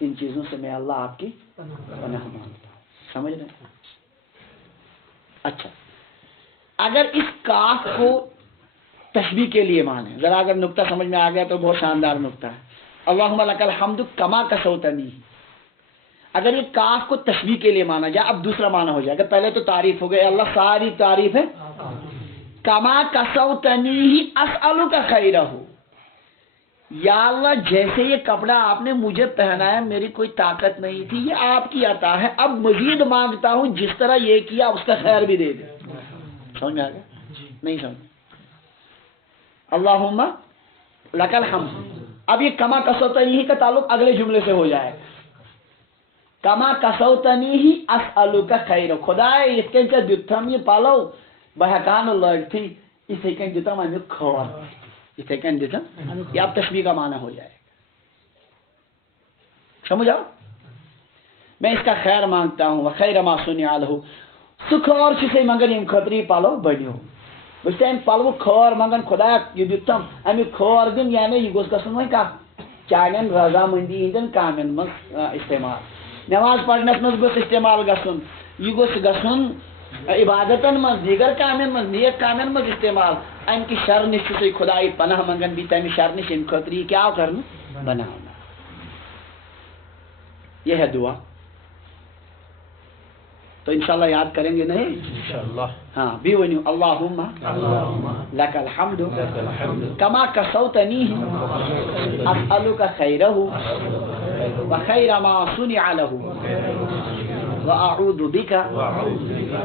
ان چیزوں سے میں اللہ آپ کی پناہ مانگتا ہوں. سمجھ رہے ہیں؟ اچھا، اگر اس کاف کو تشبیہ کے لیے مانے، ذرا اگر نقطہ سمجھ میں آ گیا تو بہت شاندار نقطہ ہے. اللہم لک الحمد کما کسوتنی، اگر یہ کاف کو تشبیہ کے لیے مانا جائے، اب دوسرا معنی ہو جائے گا. پہلے تو تعریف ہو گئی، اللہ ساری تعریف ہے. کما کسوتنی ہی اسألک خیرہ، یا اللہ جیسے یہ کپڑا آپ نے مجھے پہنایا میری کوئی طاقت نہیں تھی، یہ آپ کی عطا ہے، اب مزید مانگتا ہوں جس طرح یہ کیا اس کا خیر بھی دے دے. سمجھ میں آ گیا؟ نہیں سمجھ. اللہم لک الحمد، اب یہ کما کسوتنی ہی کا تعلق اگلے جملے سے ہو جائے گا. کما کسوتنی ہی اسألک خیر، خدا یت کن ژےٚ دیُتتھم یہ پلو بہ ہیکہا نہٕ لٲگتھٕے یتھے کن دِتم امیُک کھور، یتھے کن دِتم. یہ اب تشبیہ کا معنی ہو جائے گا. سمجھ آؤ؟ میں اس کا خیر مانگتا ہوں. وخیر ما صنع له، سہ کھور چھ سے مگر یم خاطر یہ پلو بنیو. بہٕ چھُس امہِ پلو کھور منگان، خدا یہ دیُتتم امیُک کھور دِم، یعنی یہ گوٚژھ گژھُن وۄنۍ کتھ چانٮ۪ن رضامندی ہٕنٛدٮ۪ن کامٮ۪ن منٛز استعمال. نماز پڑھنس منٛز گوٚژھ استعمال گژھُن، یہ گوٚژھ گژھُن عبادتن منٛز، دیگر کامٮ۪ن منٛز، نیک کامٮ۪ن منٛز استعمال. امہِ کہِ شر نِش چھُ سے خدا یہ پناہ منگان، بیٚیہِ تمہِ شر نِش ییٚمہِ خٲطرٕ یہ کیا کرنہٕ بناونا. یہ ہے دعا. تو انشاءاللہ یاد کریں گے نہیں؟ انشاءاللہ. ہاں بھی ونیو اللہم لک الحمد کما کسوتنی اسألک خیرہ وخیر ما صنع له واعوذ بک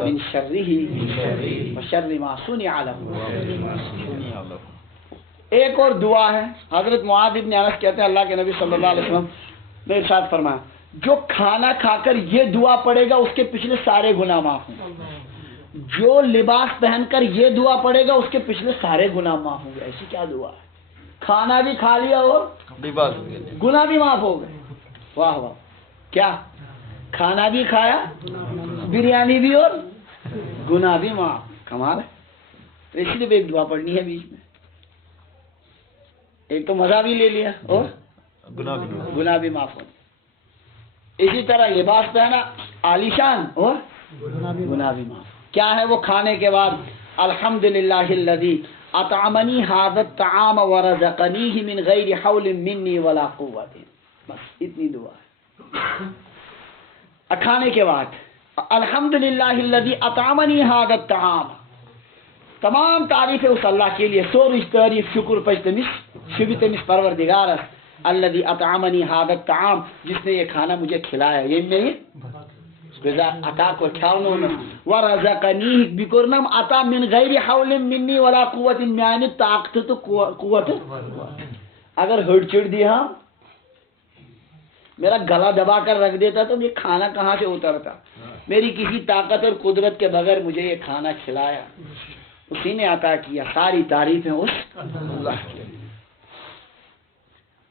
من شرہ وشر ما صنع له. ایک اور دعا ہے. حضرت معاذ بن انس کہتے ہیں اللہ کے نبی صلی اللہ علیہ وسلم نے ارشاد فرمایا جو کھانا کھا کر یہ دعا پڑھے گا اس کے پچھلے سارے گناہ معاف ہوں گے، جو لباس پہن کر یہ دعا پڑھے گا اس کے پچھلے سارے گناہ معاف ہوں گے. ایسی کیا دعا ہے؟ کھانا بھی کھا لیا اور گناہ بھی معاف ہو گئے. واہ واہ، کیا کھانا بھی کھایا، بریانی بھی اور گناہ بھی معاف. کمال ہے. تو اسی لیے ایک دعا پڑھنی ہے بیچ میں. ایک تو مزہ بھی لے لیا اور گناہ بھی معاف ہو. اسی طرح لباس پہنا عالیشان اور گناہ بھی معاف. کیا ہے وہ کھانے کے بعد؟ الحمدللہ الذی اطعمنی ھذا الطعام ورزقنیہ من غیر حول منی ولا قوت. بس اتنی دعا ہے. کھانے کے بعد الحمدللہ الذی اطعمنی ھذا الطعام، تمام تعریف ہے اس اللہ کے لیے، سورج تعریف شکر پچ تمس شبی تمس پروردگارس الذی اطعمنی ھذا الطعام، جس نے یہ کھانا مجھے کھلایا، یہ میری غذا عطا کو کھاؤنو نا. ورزقنی بکرنم عطا من غیر حول منی ولا قوت، میانہ طاقت تو قوت. اگر ہڈ چڑ دیا میرا گلا دبا کر رکھ دیتا تو یہ کھانا کہاں سے اترتا. میری کسی طاقت اور قدرت کے بغیر مجھے یہ کھانا کھلایا، اسی نے عطا کیا. ساری تعریفیں اس اللہ کی.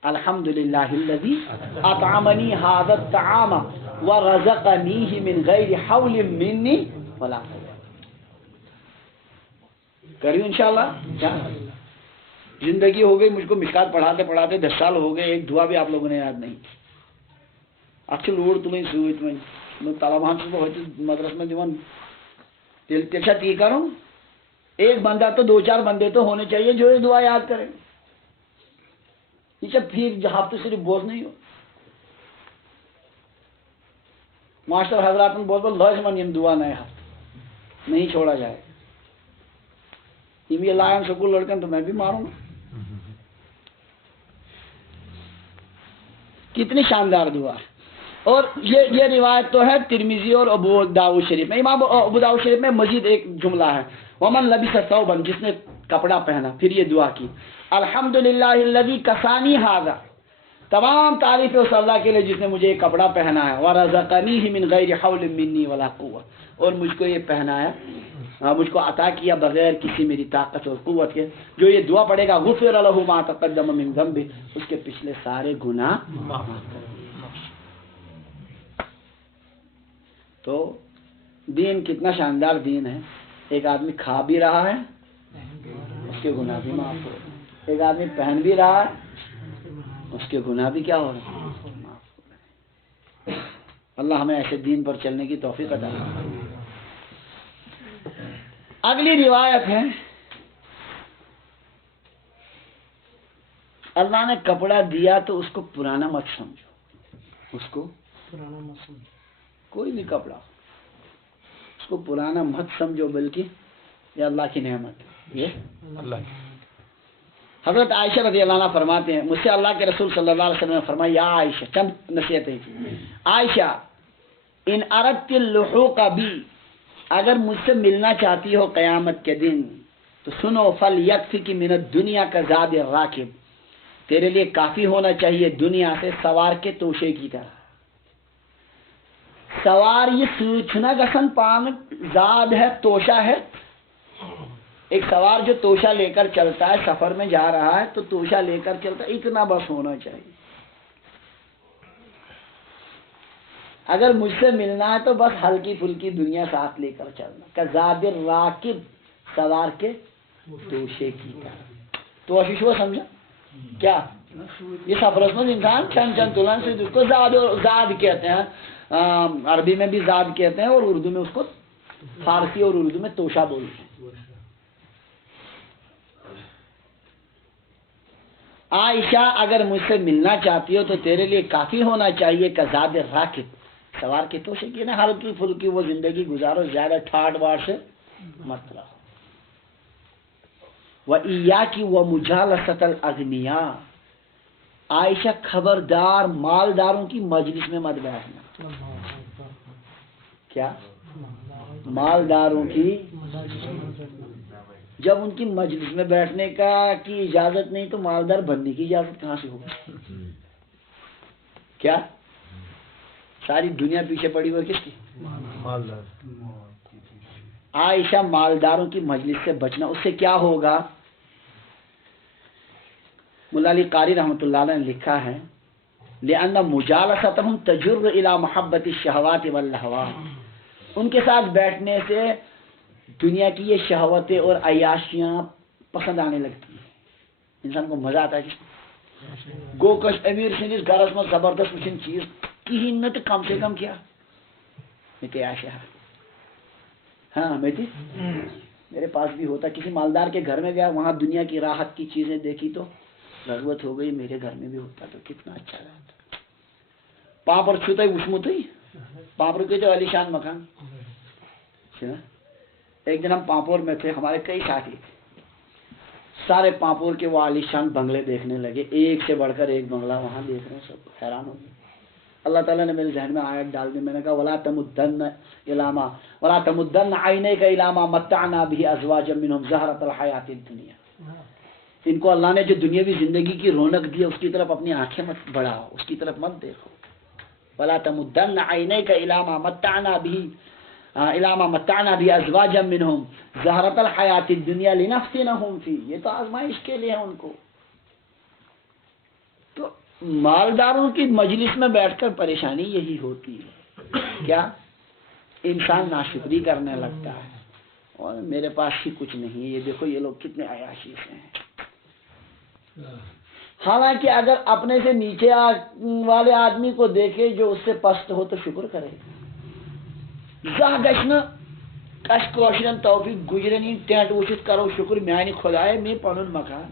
الحمدللہ الذی اطعمنی ھذا الطعام ورزقنیہ من غیر حول منی ولا قوت. کریو انشاءاللہ. زندگی ہو گئی مجھ کو مشکات پڑھاتے پڑھاتے 10 سال ہو گئے، ایک دعا بھی آپ لوگوں نے یاد نہیں. اچھا لوڑ تمہیں سوت میں طلبان مدرس میں دیوان تیل تی کروں. ایک بندہ تو 2-4 بندے تو ہونے چاہیے جو یہ دعا یاد کریں. یہ پھر ہفتے صرف بوجھ نہیں ہو. ماسٹر حضرات میں بول لازمن یہ دعا نئے ہفتے نہیں چھوڑا جائے. یہ لائن سکول لڑکن تو میں بھی ماروں گا. کتنی شاندار دعا ہے. اور یہ روایت تو ہے ترمذی اور ابو داؤد شریف میں. امام ابو داؤد شریف میں مزید ایک جملہ ہے ومن لبس ثوبا، جس نے کپڑا پہنا پھر یہ دعا کی الحمدللہ الذی کسانی ھذا، تمام تعریف اس اللہ کے لیے جس نے مجھے یہ کپڑا پہنایا. ورزقنیہ من غیر حول منی ولا قوت، اور مجھ کو یہ پہنایا، مجھ کو عطا کیا بغیر کسی میری طاقت اور قوت کے. جو یہ دعا پڑھے گا غفر له ما تقدم من ذنبہ، اس کے پچھلے سارے گناہ. تو دین کتنا شاندار دین ہے. ایک آدمی کھا بھی رہا ہے اس کے گناہ بھی معاف ہو رہے ہیں. ایک آدمی پہن بھی رہا ہے اس کے گناہ بھی کیا ہو رہے ہیں. اللہ ہمیں ایسے دین پر چلنے کی توفیق عطا فرمائے۔ اگلی روایت ہے، اللہ نے کپڑا دیا تو اس کو پرانا مت سمجھو، اس کو پرانا موسم کوئی بھی کپڑا اس کو پرانا مت سمجھو، بلکہ یہ اللہ کی نعمت ہے۔ یہ اللہ حضرت عائشہ رضی اللہ عنہ فرماتے ہیں، مجھ سے اللہ کے رسول صلی اللہ علیہ وسلم نے فرمایا، یا عائشہ، چند نصیحتیں کی، عائشہ ان اردت اللحوق بی، اگر مجھ سے ملنا چاہتی ہو قیامت کے دن تو سنو، فلیکفک من الدنیا کا زاد الراکب، تیرے لیے کافی ہونا چاہیے دنیا سے سوار کے توشے کی طرح۔ سوار یہ سوچنا گسن پان، زاد ہے توشا ہے، ایک سوار جو توشا لے کر چلتا ہے، سفر میں جا رہا ہے تو توشا لے کر چلتا ہے، اتنا بس ہونا چاہیے۔ اگر مجھ سے ملنا ہے تو بس ہلکی پھلکی دنیا ساتھ لے کر چلنا، کذاب الراکب، سوار کے توشے کی طرح۔ تو اشیش وہ سمجھا کیا؟ یہ سفر میں انسان چند چند تلن سے اس کو زاد کہتے ہیں، عربی میں بھی زاد کہتے ہیں، اور اردو میں اس کو، فارسی اور اردو میں توشا بولتے ہیں۔ عائشہ اگر مجھ سے ملنا چاہتی ہو تو تیرے لیے کافی ہونا چاہیے کزاد راکب، سوار کے توشے کی نا، ہلکی پھلکی وہ زندگی گزارو، زیادہ ٹھاٹ باٹ سے مت رہو۔ وَإِيَّاكِ وَمُجَالَسَةَ الْأَغْنِيَاءِ، عائشہ خبردار مالداروں کی مجلس میں مت بیٹھنا۔ کیا؟ مالداروں کی، جب ان کی مجلس میں بیٹھنے کی اجازت نہیں تو مالدار بننے کی اجازت کہاں سے ہوگی؟ کیا ساری دنیا پیچھے پڑی ہوئی کس کی؟ مالدار۔ عائشہ مالداروں کی مجلس سے بچنا، اس سے کیا ہوگا؟ مولا علی قاری رحمۃ اللہ علیہ نے لکھا ہے، لأن مجالستهم تجر الى محبت الشہوات واللہوات، ان کے ساتھ بیٹھنے سے دنیا کی یہ شہوتیں اور عیاشیاں پسند آنے لگتی ہیں، انسان کو مزہ آتا ہے۔ گوکش امیر سندس گھرس میں زبردست وچن چیز کہیں نہ تو کم سے کم کیا میں عائشہ، ہاں میں تھی، میرے پاس بھی ہوتا، کسی مالدار کے گھر میں گیا، وہاں دنیا کی راحت کی چیزیں دیکھی تو ضرورت ہو گئی، میرے گھر میں بھی ہوتا تو کتنا اچھا رہتا۔ پاپڑ چھوتا ہی وشمت ہی پاپڑ کے جو علی شان مکان۔ ایک دن ہم پامپور میں تھے، ہمارے کئی ساتھی تھے، سارے پامپور کے وہ عالی شان بنگلے دیکھنے لگے، ایک سے بڑھ کر ایک بنگلہ وہاں دیکھ رہے ہیں، سب حیران ہو گئے۔ اللہ تعالیٰ نے میرے ذہن میں آیت ڈال دی، میں نے کہا ولا تمدن عینیک الی ما متعنا به ازواجا منهم زہرۃ الحیات الدنیا، ان کو اللہ نے جو دنیاوی زندگی کی رونق دی اس کی طرف اپنی آنکھیں مت بڑھاؤ، اس کی طرف مت دیکھو۔ ولا تمدن عینیک الی ما متعنا به ازواجا منهم زہرۃ الحیات الدنیا لنفتنهم فیہ، یہ تو آزمائش کے لیے ہے ان کو۔ تو مالداروں کی مجلس میں بیٹھ کر پریشانی یہی ہوتی ہے، کیا انسان ناشکری کرنے لگتا ہے، اور میرے پاس ہی کچھ نہیں، یہ دیکھو یہ لوگ کتنے عیاشی سے ہیں۔ حالانکہ اگر اپنے سے نیچے والے آدمی کو دیکھے جو اس سے پست ہو تو شکر کرے۔ زہ گژھنہ کش کوشرن توفیق گجرنی ٹینٹ وچھت کرو شکر میانہ خدائے میں پنن مکان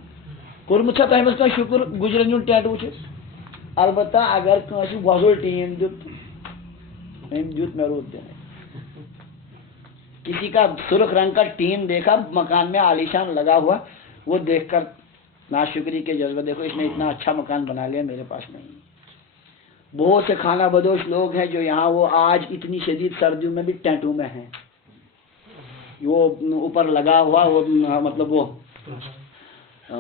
کورمت چھا تمس کا شکر گجرن ٹینٹ وچھت۔ البتہ اگر کانسی وزل ٹین دیت میں روت دینے، کسی کا سرخ رنگ کا ٹین دیکھا مکان میں عالیشان لگا ہوا، وہ دیکھ کر ناشکری کے جذبہ، دیکھو اس نے اتنا اچھا مکان بنا لیا، میرے پاس نہیں۔ بہت سے کھانا بدوش لوگ ہیں جو یہاں وہ آج اتنی شدید سردیوں میں بھی ٹینٹوں میں ہیں، وہ اوپر لگا ہوا وہ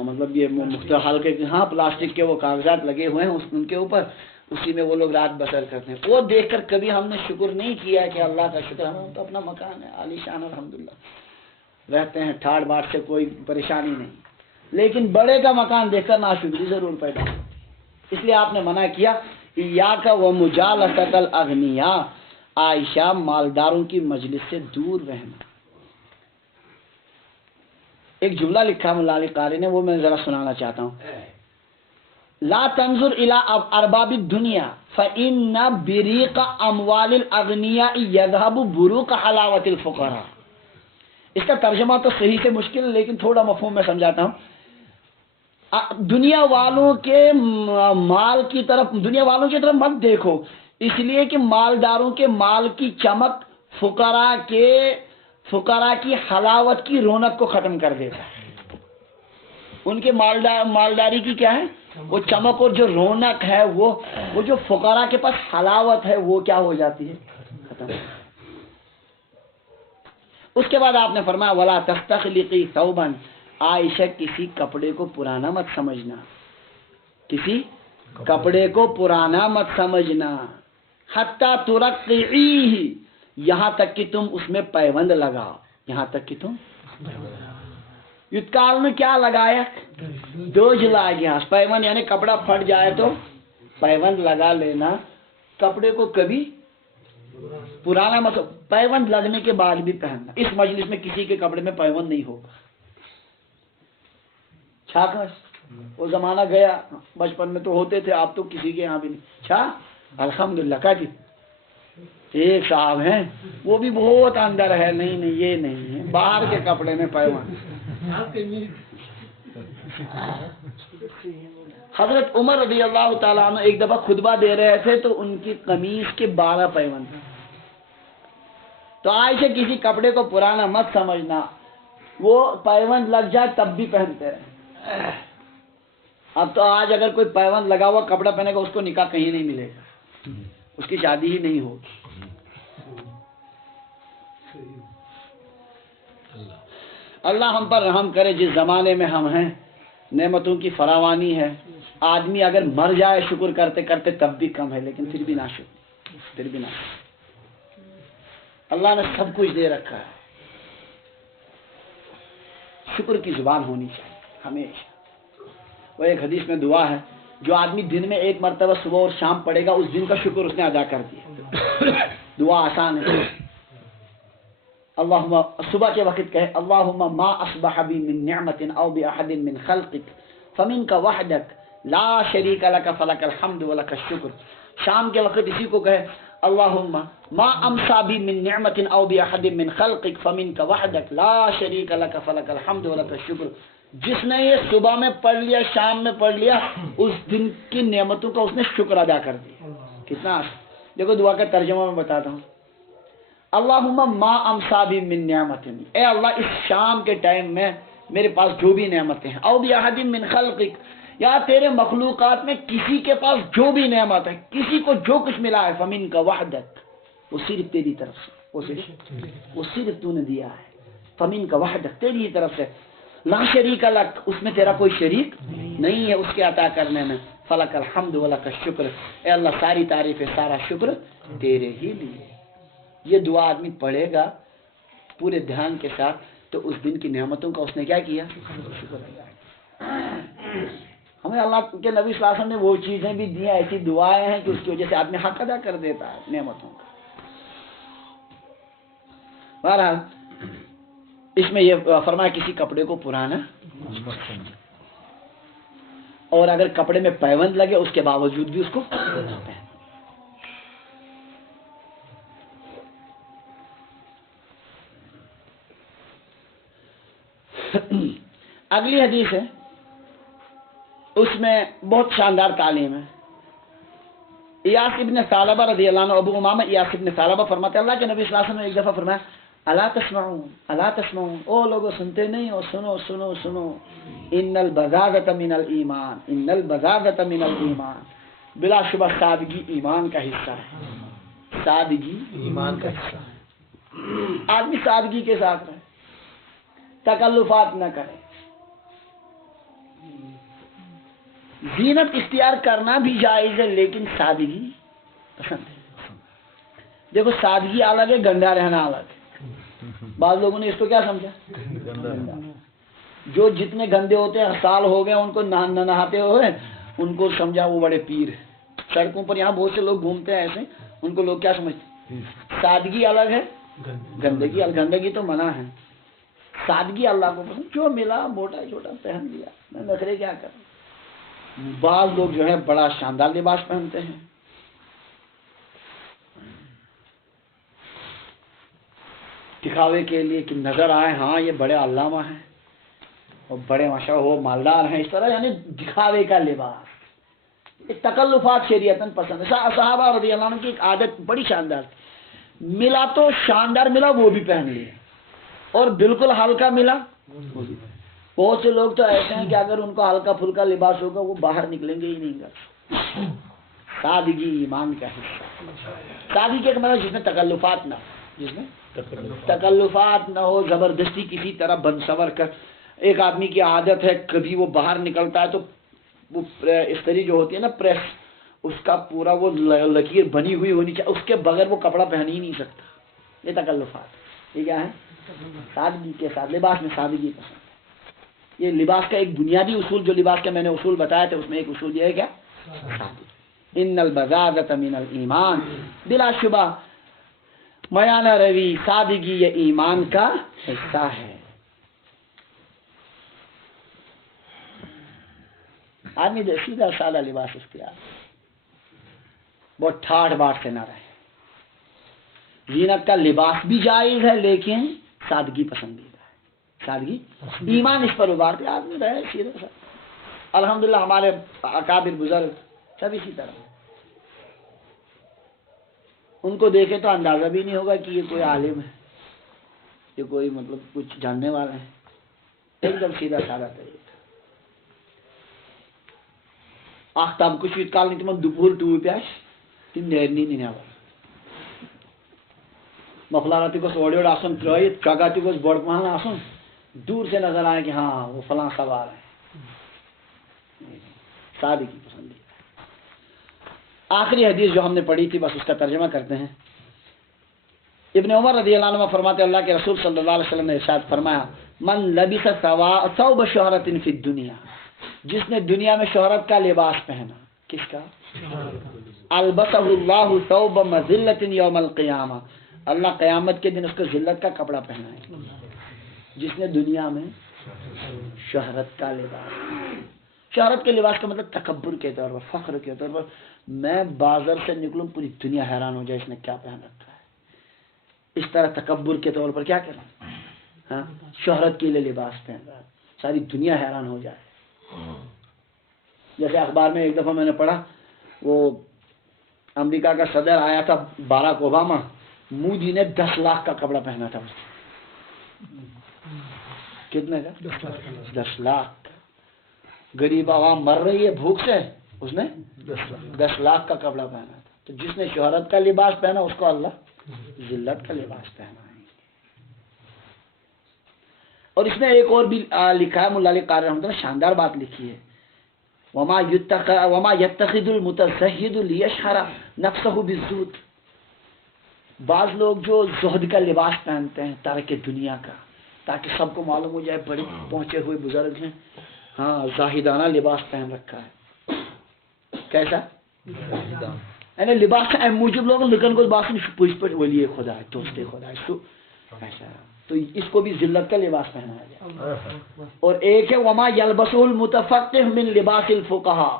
مطلب یہ مختلف ہلکے ہاں پلاسٹک کے وہ کاغذات لگے ہوئے ہیں ان کے اوپر، اسی میں وہ لوگ رات بسر کرتے ہیں۔ وہ دیکھ کر کبھی ہم نے شکر نہیں کیا کہ اللہ کا شکر، ہمیں تو اپنا مکان ہے عالی شان، الحمدللہ رہتے ہیں، ٹھاڑ باٹ سے کوئی پریشانی نہیں، لیکن بڑے کا مکان دیکھ کر ناشکری ضرور پیدا ہوتی ہے۔ اس لیے آپ نے منع کیا ایاک ومجالسۃ الاغنیاء، عائشہ مالداروں کی مجلس سے دور رہنا۔ ایک جملہ لکھا مولا علی قاری نے، وہ میں ذرا سنانا چاہتا ہوں۔ لا تنظر الى ارباب الدنیا فان بریق اموال الاغنیاء یذهب بروق حلاوت الفقراء. اس کا ترجمہ تو صحیح سے مشکل ہے لیکن تھوڑا مفہوم میں سمجھاتا ہوں. دنیا والوں کے مال کی طرف، دنیا والوں کی طرف مت دیکھو، اس لیے کہ مالداروں کے مال کی چمک فقراء کی حلاوت کی رونق کو ختم کر دیتا ہے. ان کے مالداری کی کیا ہے؟ وہ چمک اور جو رونق ہے، وہ جو فقراء کے پاس حلاوت ہے وہ کیا ہو جاتی ہے؟ ختم. اس کے بعد آپ نے فرمایا ولا تستخلقی ثوبا، عائشہ کسی کپڑے کو پرانا مت سمجھنا، کسی کپڑے کو پرانا مت سمجھنا. حتی ترقعیہ، یہاں تک کہ تم اس میں پیوند لگاؤ، یہاں تک کہ تم یوتکال میں کیا لگایا؟ دوج لا گیا. پیوند یعنی کپڑا پھٹ جائے تو پیوند لگا لینا. کپڑے کو کبھی پرانا مت، پیوند لگنے کے بعد بھی پہننا. اس مجلس میں کسی کے کپڑے میں پیوند نہیں ہوگا. چھا وہ زمانہ گیا، بچپن میں تو ہوتے تھے، آپ تو کسی کے یہاں بھی نہیں. چھا الحمدللہ کا جی ایک صاحب ہیں وہ بھی بہت اندر ہے. نہیں یہ نہیں ہے، باہر کے کپڑے میں پیوند. حضرت عمر رضی اللہ تعالیٰ عنہ ایک دفعہ خطبہ دے رہے تھے تو ان کی قمیص کے 12 پیوند. تو عائشہ کسی کپڑے کو پرانا مت سمجھنا، وہ پیوند لگ جائے تب بھی پہنتے رہے. اب تو آج اگر کوئی پیوند لگا ہوا کپڑا پہنے گا اس کو نکاح کہیں نہیں ملے گا، اس کی شادی ہی نہیں ہوگی. اللہ ہم پر رحم کرے. جس زمانے میں ہم ہیں نعمتوں کی فراوانی ہے. آدمی اگر مر جائے شکر کرتے کرتے تب بھی کم ہے، لیکن پھر بھی نہ شکر، پھر بھی نہ شکر. اللہ نے سب کچھ دے رکھا ہے. شکر کی زبان ہونی چاہیے ہمیشہ. وہ ایک حدیث میں دعا ہے، جو آدمی دن میں ایک مرتبہ صبح اور شام پڑھے گا اس دن کا شکر اس نے ادا کر دیا. دعا آسان ہے. اللہم صبح کے وقت کہے اللہم ما اصبح بی من نعمت او باحد من خلقک فمنک وحدک لا شریک لک فلک الحمد ولک الشکر. شام کے وقت اسی کو کہے اللہم ما امسا بی من نعمت او باحد من خلقک فمنک وحدک لا شریک لک فلک الحمد ولک الشکر. جس نے یہ صبح میں پڑھ لیا شام میں پڑھ لیا اس دن کی نعمتوں کا اس نے شکر ادا کر دیا. کتنا دیکھو دعا کا ترجمہ میں بتاتا ہوں. اللہم ما امسا بی من نعمت، اے اللہ اس شام کے ٹائم میں میرے پاس جو بھی نعمتیں ہیں، او باحد من خلقک، یا تیرے مخلوقات میں کسی کے پاس جو بھی نعمت ہے، کسی کو جو کچھ ملا ہے، فمنک وحدک، وہ صرف تیری طرف سے، وہ صرف تو نے دیا ہے. فمنک وحدک، تیری ہی طرف سے. لا شریک لک، اس میں تیرا کوئی شریک نہیں ہے اس کے عطا کرنے میں. فلک الحمد ولک الشکر، اے اللہ ساری تعریف سارا شکر تیرے ہی لیے. یہ دعا آدمی پڑھے گا پورے دھیان کے ساتھ تو اس دن کی نعمتوں کا اس نے کیا کیا؟ شکر ادا. ہمیں اللہ کے نبی صلی اللہ علیہ وسلم نے وہ چیزیں بھی دی ہیں، ایسی دعائیں ہیں کہ اس کی وجہ سے آدمی حق ادا کر دیتا ہے نعمتوں کا. بہرحال اس میں یہ فرمایا کسی کپڑے کو پرانا، اور اگر کپڑے میں پیوند لگے اس کے باوجود بھی اس کو پہن. اگلی حدیث ہے، اس میں بہت شاندار تعلیم ہے. ایاس ابن ثعلبہ رضی اللہ عنہ، ابو امامہ ایاس ابن ثعلبہ فرماتے ہیں اللہ کے نبی صلی اللہ علیہ وسلم نے ایک دفعہ فرمایا الا تسمعون الا تسمعون، او لوگوں سنتے نہیں ہو، سنو سنو سنو. ان البذاذۃ من الایمان، ان البذاذۃ من الایمان، بلا شبہ سادگی ایمان کا حصہ ہے. سادگی ایمان کا حصہ ہے. آدمی سادگی کے ساتھ رہے، تکلفات نہ کرے. زینت اختیار کرنا بھی جائز ہے لیکن سادگی پسند ہے. دیکھو سادگی الگ ہے، گندا رہنا الگ ہے. بعض لوگوں نے اس کو کیا سمجھا؟ جو جتنے گندے ہوتے ہیں سال ہو گئے ان کو نہ نہاتے ہوئے ان کو سمجھا وہ بڑے پیر ہیں. سڑکوں پر یہاں بہت سے لوگ گھومتے ہیں ایسے، ان کو لوگ کیا سمجھتے ہیں؟ سادگی الگ ہے، گندگی الگ. گندگی تو منع ہے، سادگی اللہ کو پسند. جو ملا موٹا چھوٹا پہن لیا، میں نخرے کیا کروں. بعض لوگ جو ہے بڑا شاندار لباس پہنتے ہیں، دکھاوے کے لیے کہ نظر آئے ہاں یہ بڑے علامہ ہیں اور بڑے ماشاءاللہ وہ مالدار ہیں، اس طرح یعنی دکھاوے کا لباس، یہ تکلفات شریعتاً پسند ہے۔ صحابہ رضی اللہ عنہ کی ایک عادت بڑی شاندار تھی، ملا تو شاندار ملا وہ بھی پہن لیا، اور بالکل ہلکا ملا وہ بھی۔ بہت سے لوگ تو ایسے ہیں کہ اگر ان کو ہلکا پھلکا لباس ہوگا وہ باہر نکلیں گے ہی نہیں گھر۔ سادگی ایمان کا حصہ، سادگی کے مطلب جس میں تکلفات نہ ہو، جس میں تکلفات نہ ہو، زبردستی کسی طرح بنسور کر۔ ایک آدمی کی عادت ہے کبھی وہ باہر نکلتا ہے تو وہ استری جو ہوتی ہے نا پریس، اس کا پورا وہ لکیر بنی ہوئی ہونی چاہیے، اس کے بغیر وہ کپڑا پہن ہی نہیں سکتا۔ یہ تکلفات، یہ کیا ہے؟ سادگی کے ساتھ لباس میں سادگی پسند ہے۔ یہ لباس کا ایک بنیادی اصول، جو لباس کے میں نے اصول بتایا تھے، اس میں ایک اصول یہ ہے کیا؟ سادگی۔ ان البذاذۃ من الایمان، بلا شبہ میانہ روی، سادگی یہ ایمان کا حصہ ہے۔ آدمی سیدھا سادہ لباس اختیار، بہت ٹھاٹ باٹ سے نہ رہے۔ زینت کا لباس بھی جائز ہے لیکن سادگی پسندیدہ ہے، سادگی ایمان اس پر ابھارتے آدمی رہے سیدھا سا۔ الحمدللہ ہمارے اکابر بزرگ سب اسی طرح، ان کو دیکھے تو اندازہ بھی نہیں ہوگا کہ یہ کوئی عالم ہے، یہ کوئی مطلب کچھ جاننے والا ہے، ایک دم سیدھا سادہ طریقہ۔ آختاب کو شیت کال نہیں تم دوپہر ٹو پیاش تم نیرنی نہیں نبر مفلاراتی کو سوڑی آسن ترائیت چگاتی کو بڑ پہن آسن، دور سے نظر آئے کہ ہاں وہ فلاں سوار ہے۔ سادگی پسندی۔ آخری حدیث جو ہم نے پڑھی تھی بس اس کا ترجمہ کرتے ہیں۔ ابن عمر رضی اللہ عنہ فرماتے اللہ کے رسول صلی اللہ علیہ وسلم نے ارشاد فرمایا، من لبس ثوب شہرت فی الدنیا، جس نے دنیا میں شہرت کا لباس پہنا، کس کا؟ البسہ اللہ ثوب مذلت یوم القیامہ، اللہ قیامت کے دن اس کو ذلت کا کپڑا پہنائے۔ جس نے دنیا میں شہرت کا لباس، شہرت کے لباس کا مطلب تکبر کے طور پر، فخر کے طور پر، میں بازار سے نکلوں پوری دنیا حیران ہو جائے اس نے کیا پہن رکھا ہے، اس طرح تکبر کے طور پر کیا کرنا، ہاں شہرت کے لیے لباس پہن رہا ہے، ساری دنیا حیران ہو جائے۔ جیسے اخبار میں ایک دفعہ میں نے پڑھا، وہ امریکہ کا صدر آیا تھا باراک اوباما، مودی نے 10 لاکھ کا کپڑا پہنا تھا اس نے۔ کتنے کا؟ 10 لاکھ۔ غریب عوام مر رہی ہے بھوک سے، اس نے 10 لاکھ کا کپڑا پہنا تھا۔ تو جس نے شہرت کا لباس پہنا اس کو اللہ ذلت کا لباس پہنا ہے۔ اور اس میں ایک اور بھی لکھا ہے، مولا علی قاری رحمۃ اللہ شاندار بات لکھی ہے، وما يتخذ المتزہد لیشہر نفسہ بالزہد۔ بعض لوگ جو زہد کا لباس پہنتے ہیں ترک دنیا کا، تاکہ سب کو معلوم ہو جائے بڑے پہنچے ہوئے بزرگ ہیں، ہاں زاہدانہ لباس پہن رکھا ہے۔ کیسا؟ یعنی لباس کا موجود لوگ لکن کو باس پوچھ پوچھ ولی خدا ہے، دوست خدا ہے، تو ایسا، تو اس کو بھی ذلت کا لباس پہنایا جائے۔ اور ایک ہے وما یلبسہ المتفقہ من لباس الفقہاء،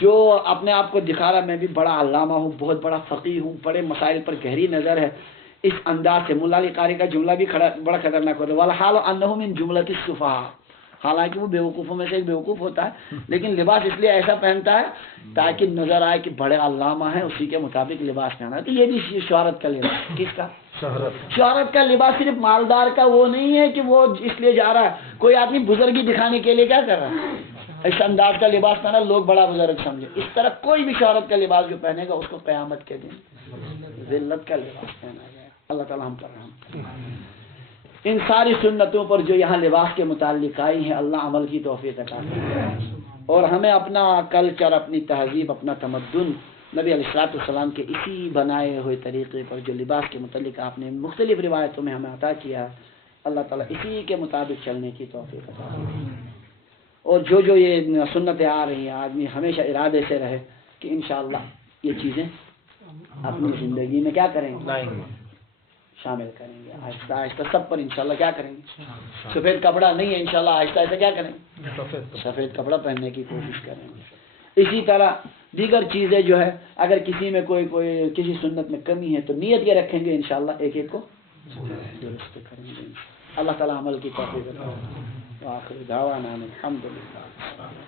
جو اپنے آپ کو دکھا رہا میں بھی بڑا علامہ ہوں، بہت بڑا فقیہ ہوں، بڑے مسائل پر گہری نظر ہے، اس انداز سے۔ مولا علی قاری کا جملہ بھی بڑا خطرناک ہوتا ہے، والحال انہ من جملۃ السفہاء، حالانکہ وہ بیوقوفوں میں سے ایک بیوقوف ہوتا ہے، لیکن لباس اس لیے ایسا پہنتا ہے تاکہ نظر آئے کہ بڑے علامہ ہیں، اسی کے مطابق لباس پہنا ہے۔ تو یہ بھی شہرت کا لباس، کس کا؟ شہرت کا لباس صرف مالدار کا وہ نہیں ہے کہ وہ اس لیے جا رہا ہے، کوئی آدمی بزرگی دکھانے کے لیے کیا کر رہا ہے، اس انداز کا لباس پہنا لوگ بڑا بزرگ سمجھے۔ اس طرح کوئی بھی شہرت کا لباس جو پہنے گا اس کو قیامت کے دن ذلت کا لباس پہنا جائے۔ اللہ تعالیٰ ہم پر رحم کرے۔ ان ساری سنتوں پر جو یہاں لباس کے متعلق آئی ہیں، اللہ عمل کی توفیق عطا کرے، اور ہمیں اپنا کلچر، اپنی تہذیب، اپنا تمدن نبی علیہ الصلوۃ والسلام کے اسی بنائے ہوئے طریقے پر جو لباس کے متعلق آپ نے مختلف روایتوں میں ہمیں عطا کیا، اللہ تعالیٰ اسی کے مطابق چلنے کی توفیق عطا کرے۔ اور جو یہ سنتیں آ رہی ہیں، آدمی ہمیشہ ارادے سے رہے کہ انشاءاللہ یہ چیزیں اپنی زندگی میں کیا کریں، شامل کریں گے آہستہ آہستہ سب پر انشاءاللہ کیا کریں گے. سفید کپڑا نہیں ہے انشاءاللہ آہستہ آہستہ کیا کریں گے سفید کپڑا پہننے کی کوشش کریں گے. اسی طرح دیگر چیزیں جو ہے اگر کسی میں کوئی کسی سنت میں کمی ہے تو نیت یہ رکھیں گے انشاءاللہ ایک ایک کو درست کریں گے. اللہ تعالی عمل کی توفیق عطا فرمائے. وآخر دعوانا الحمدللہ.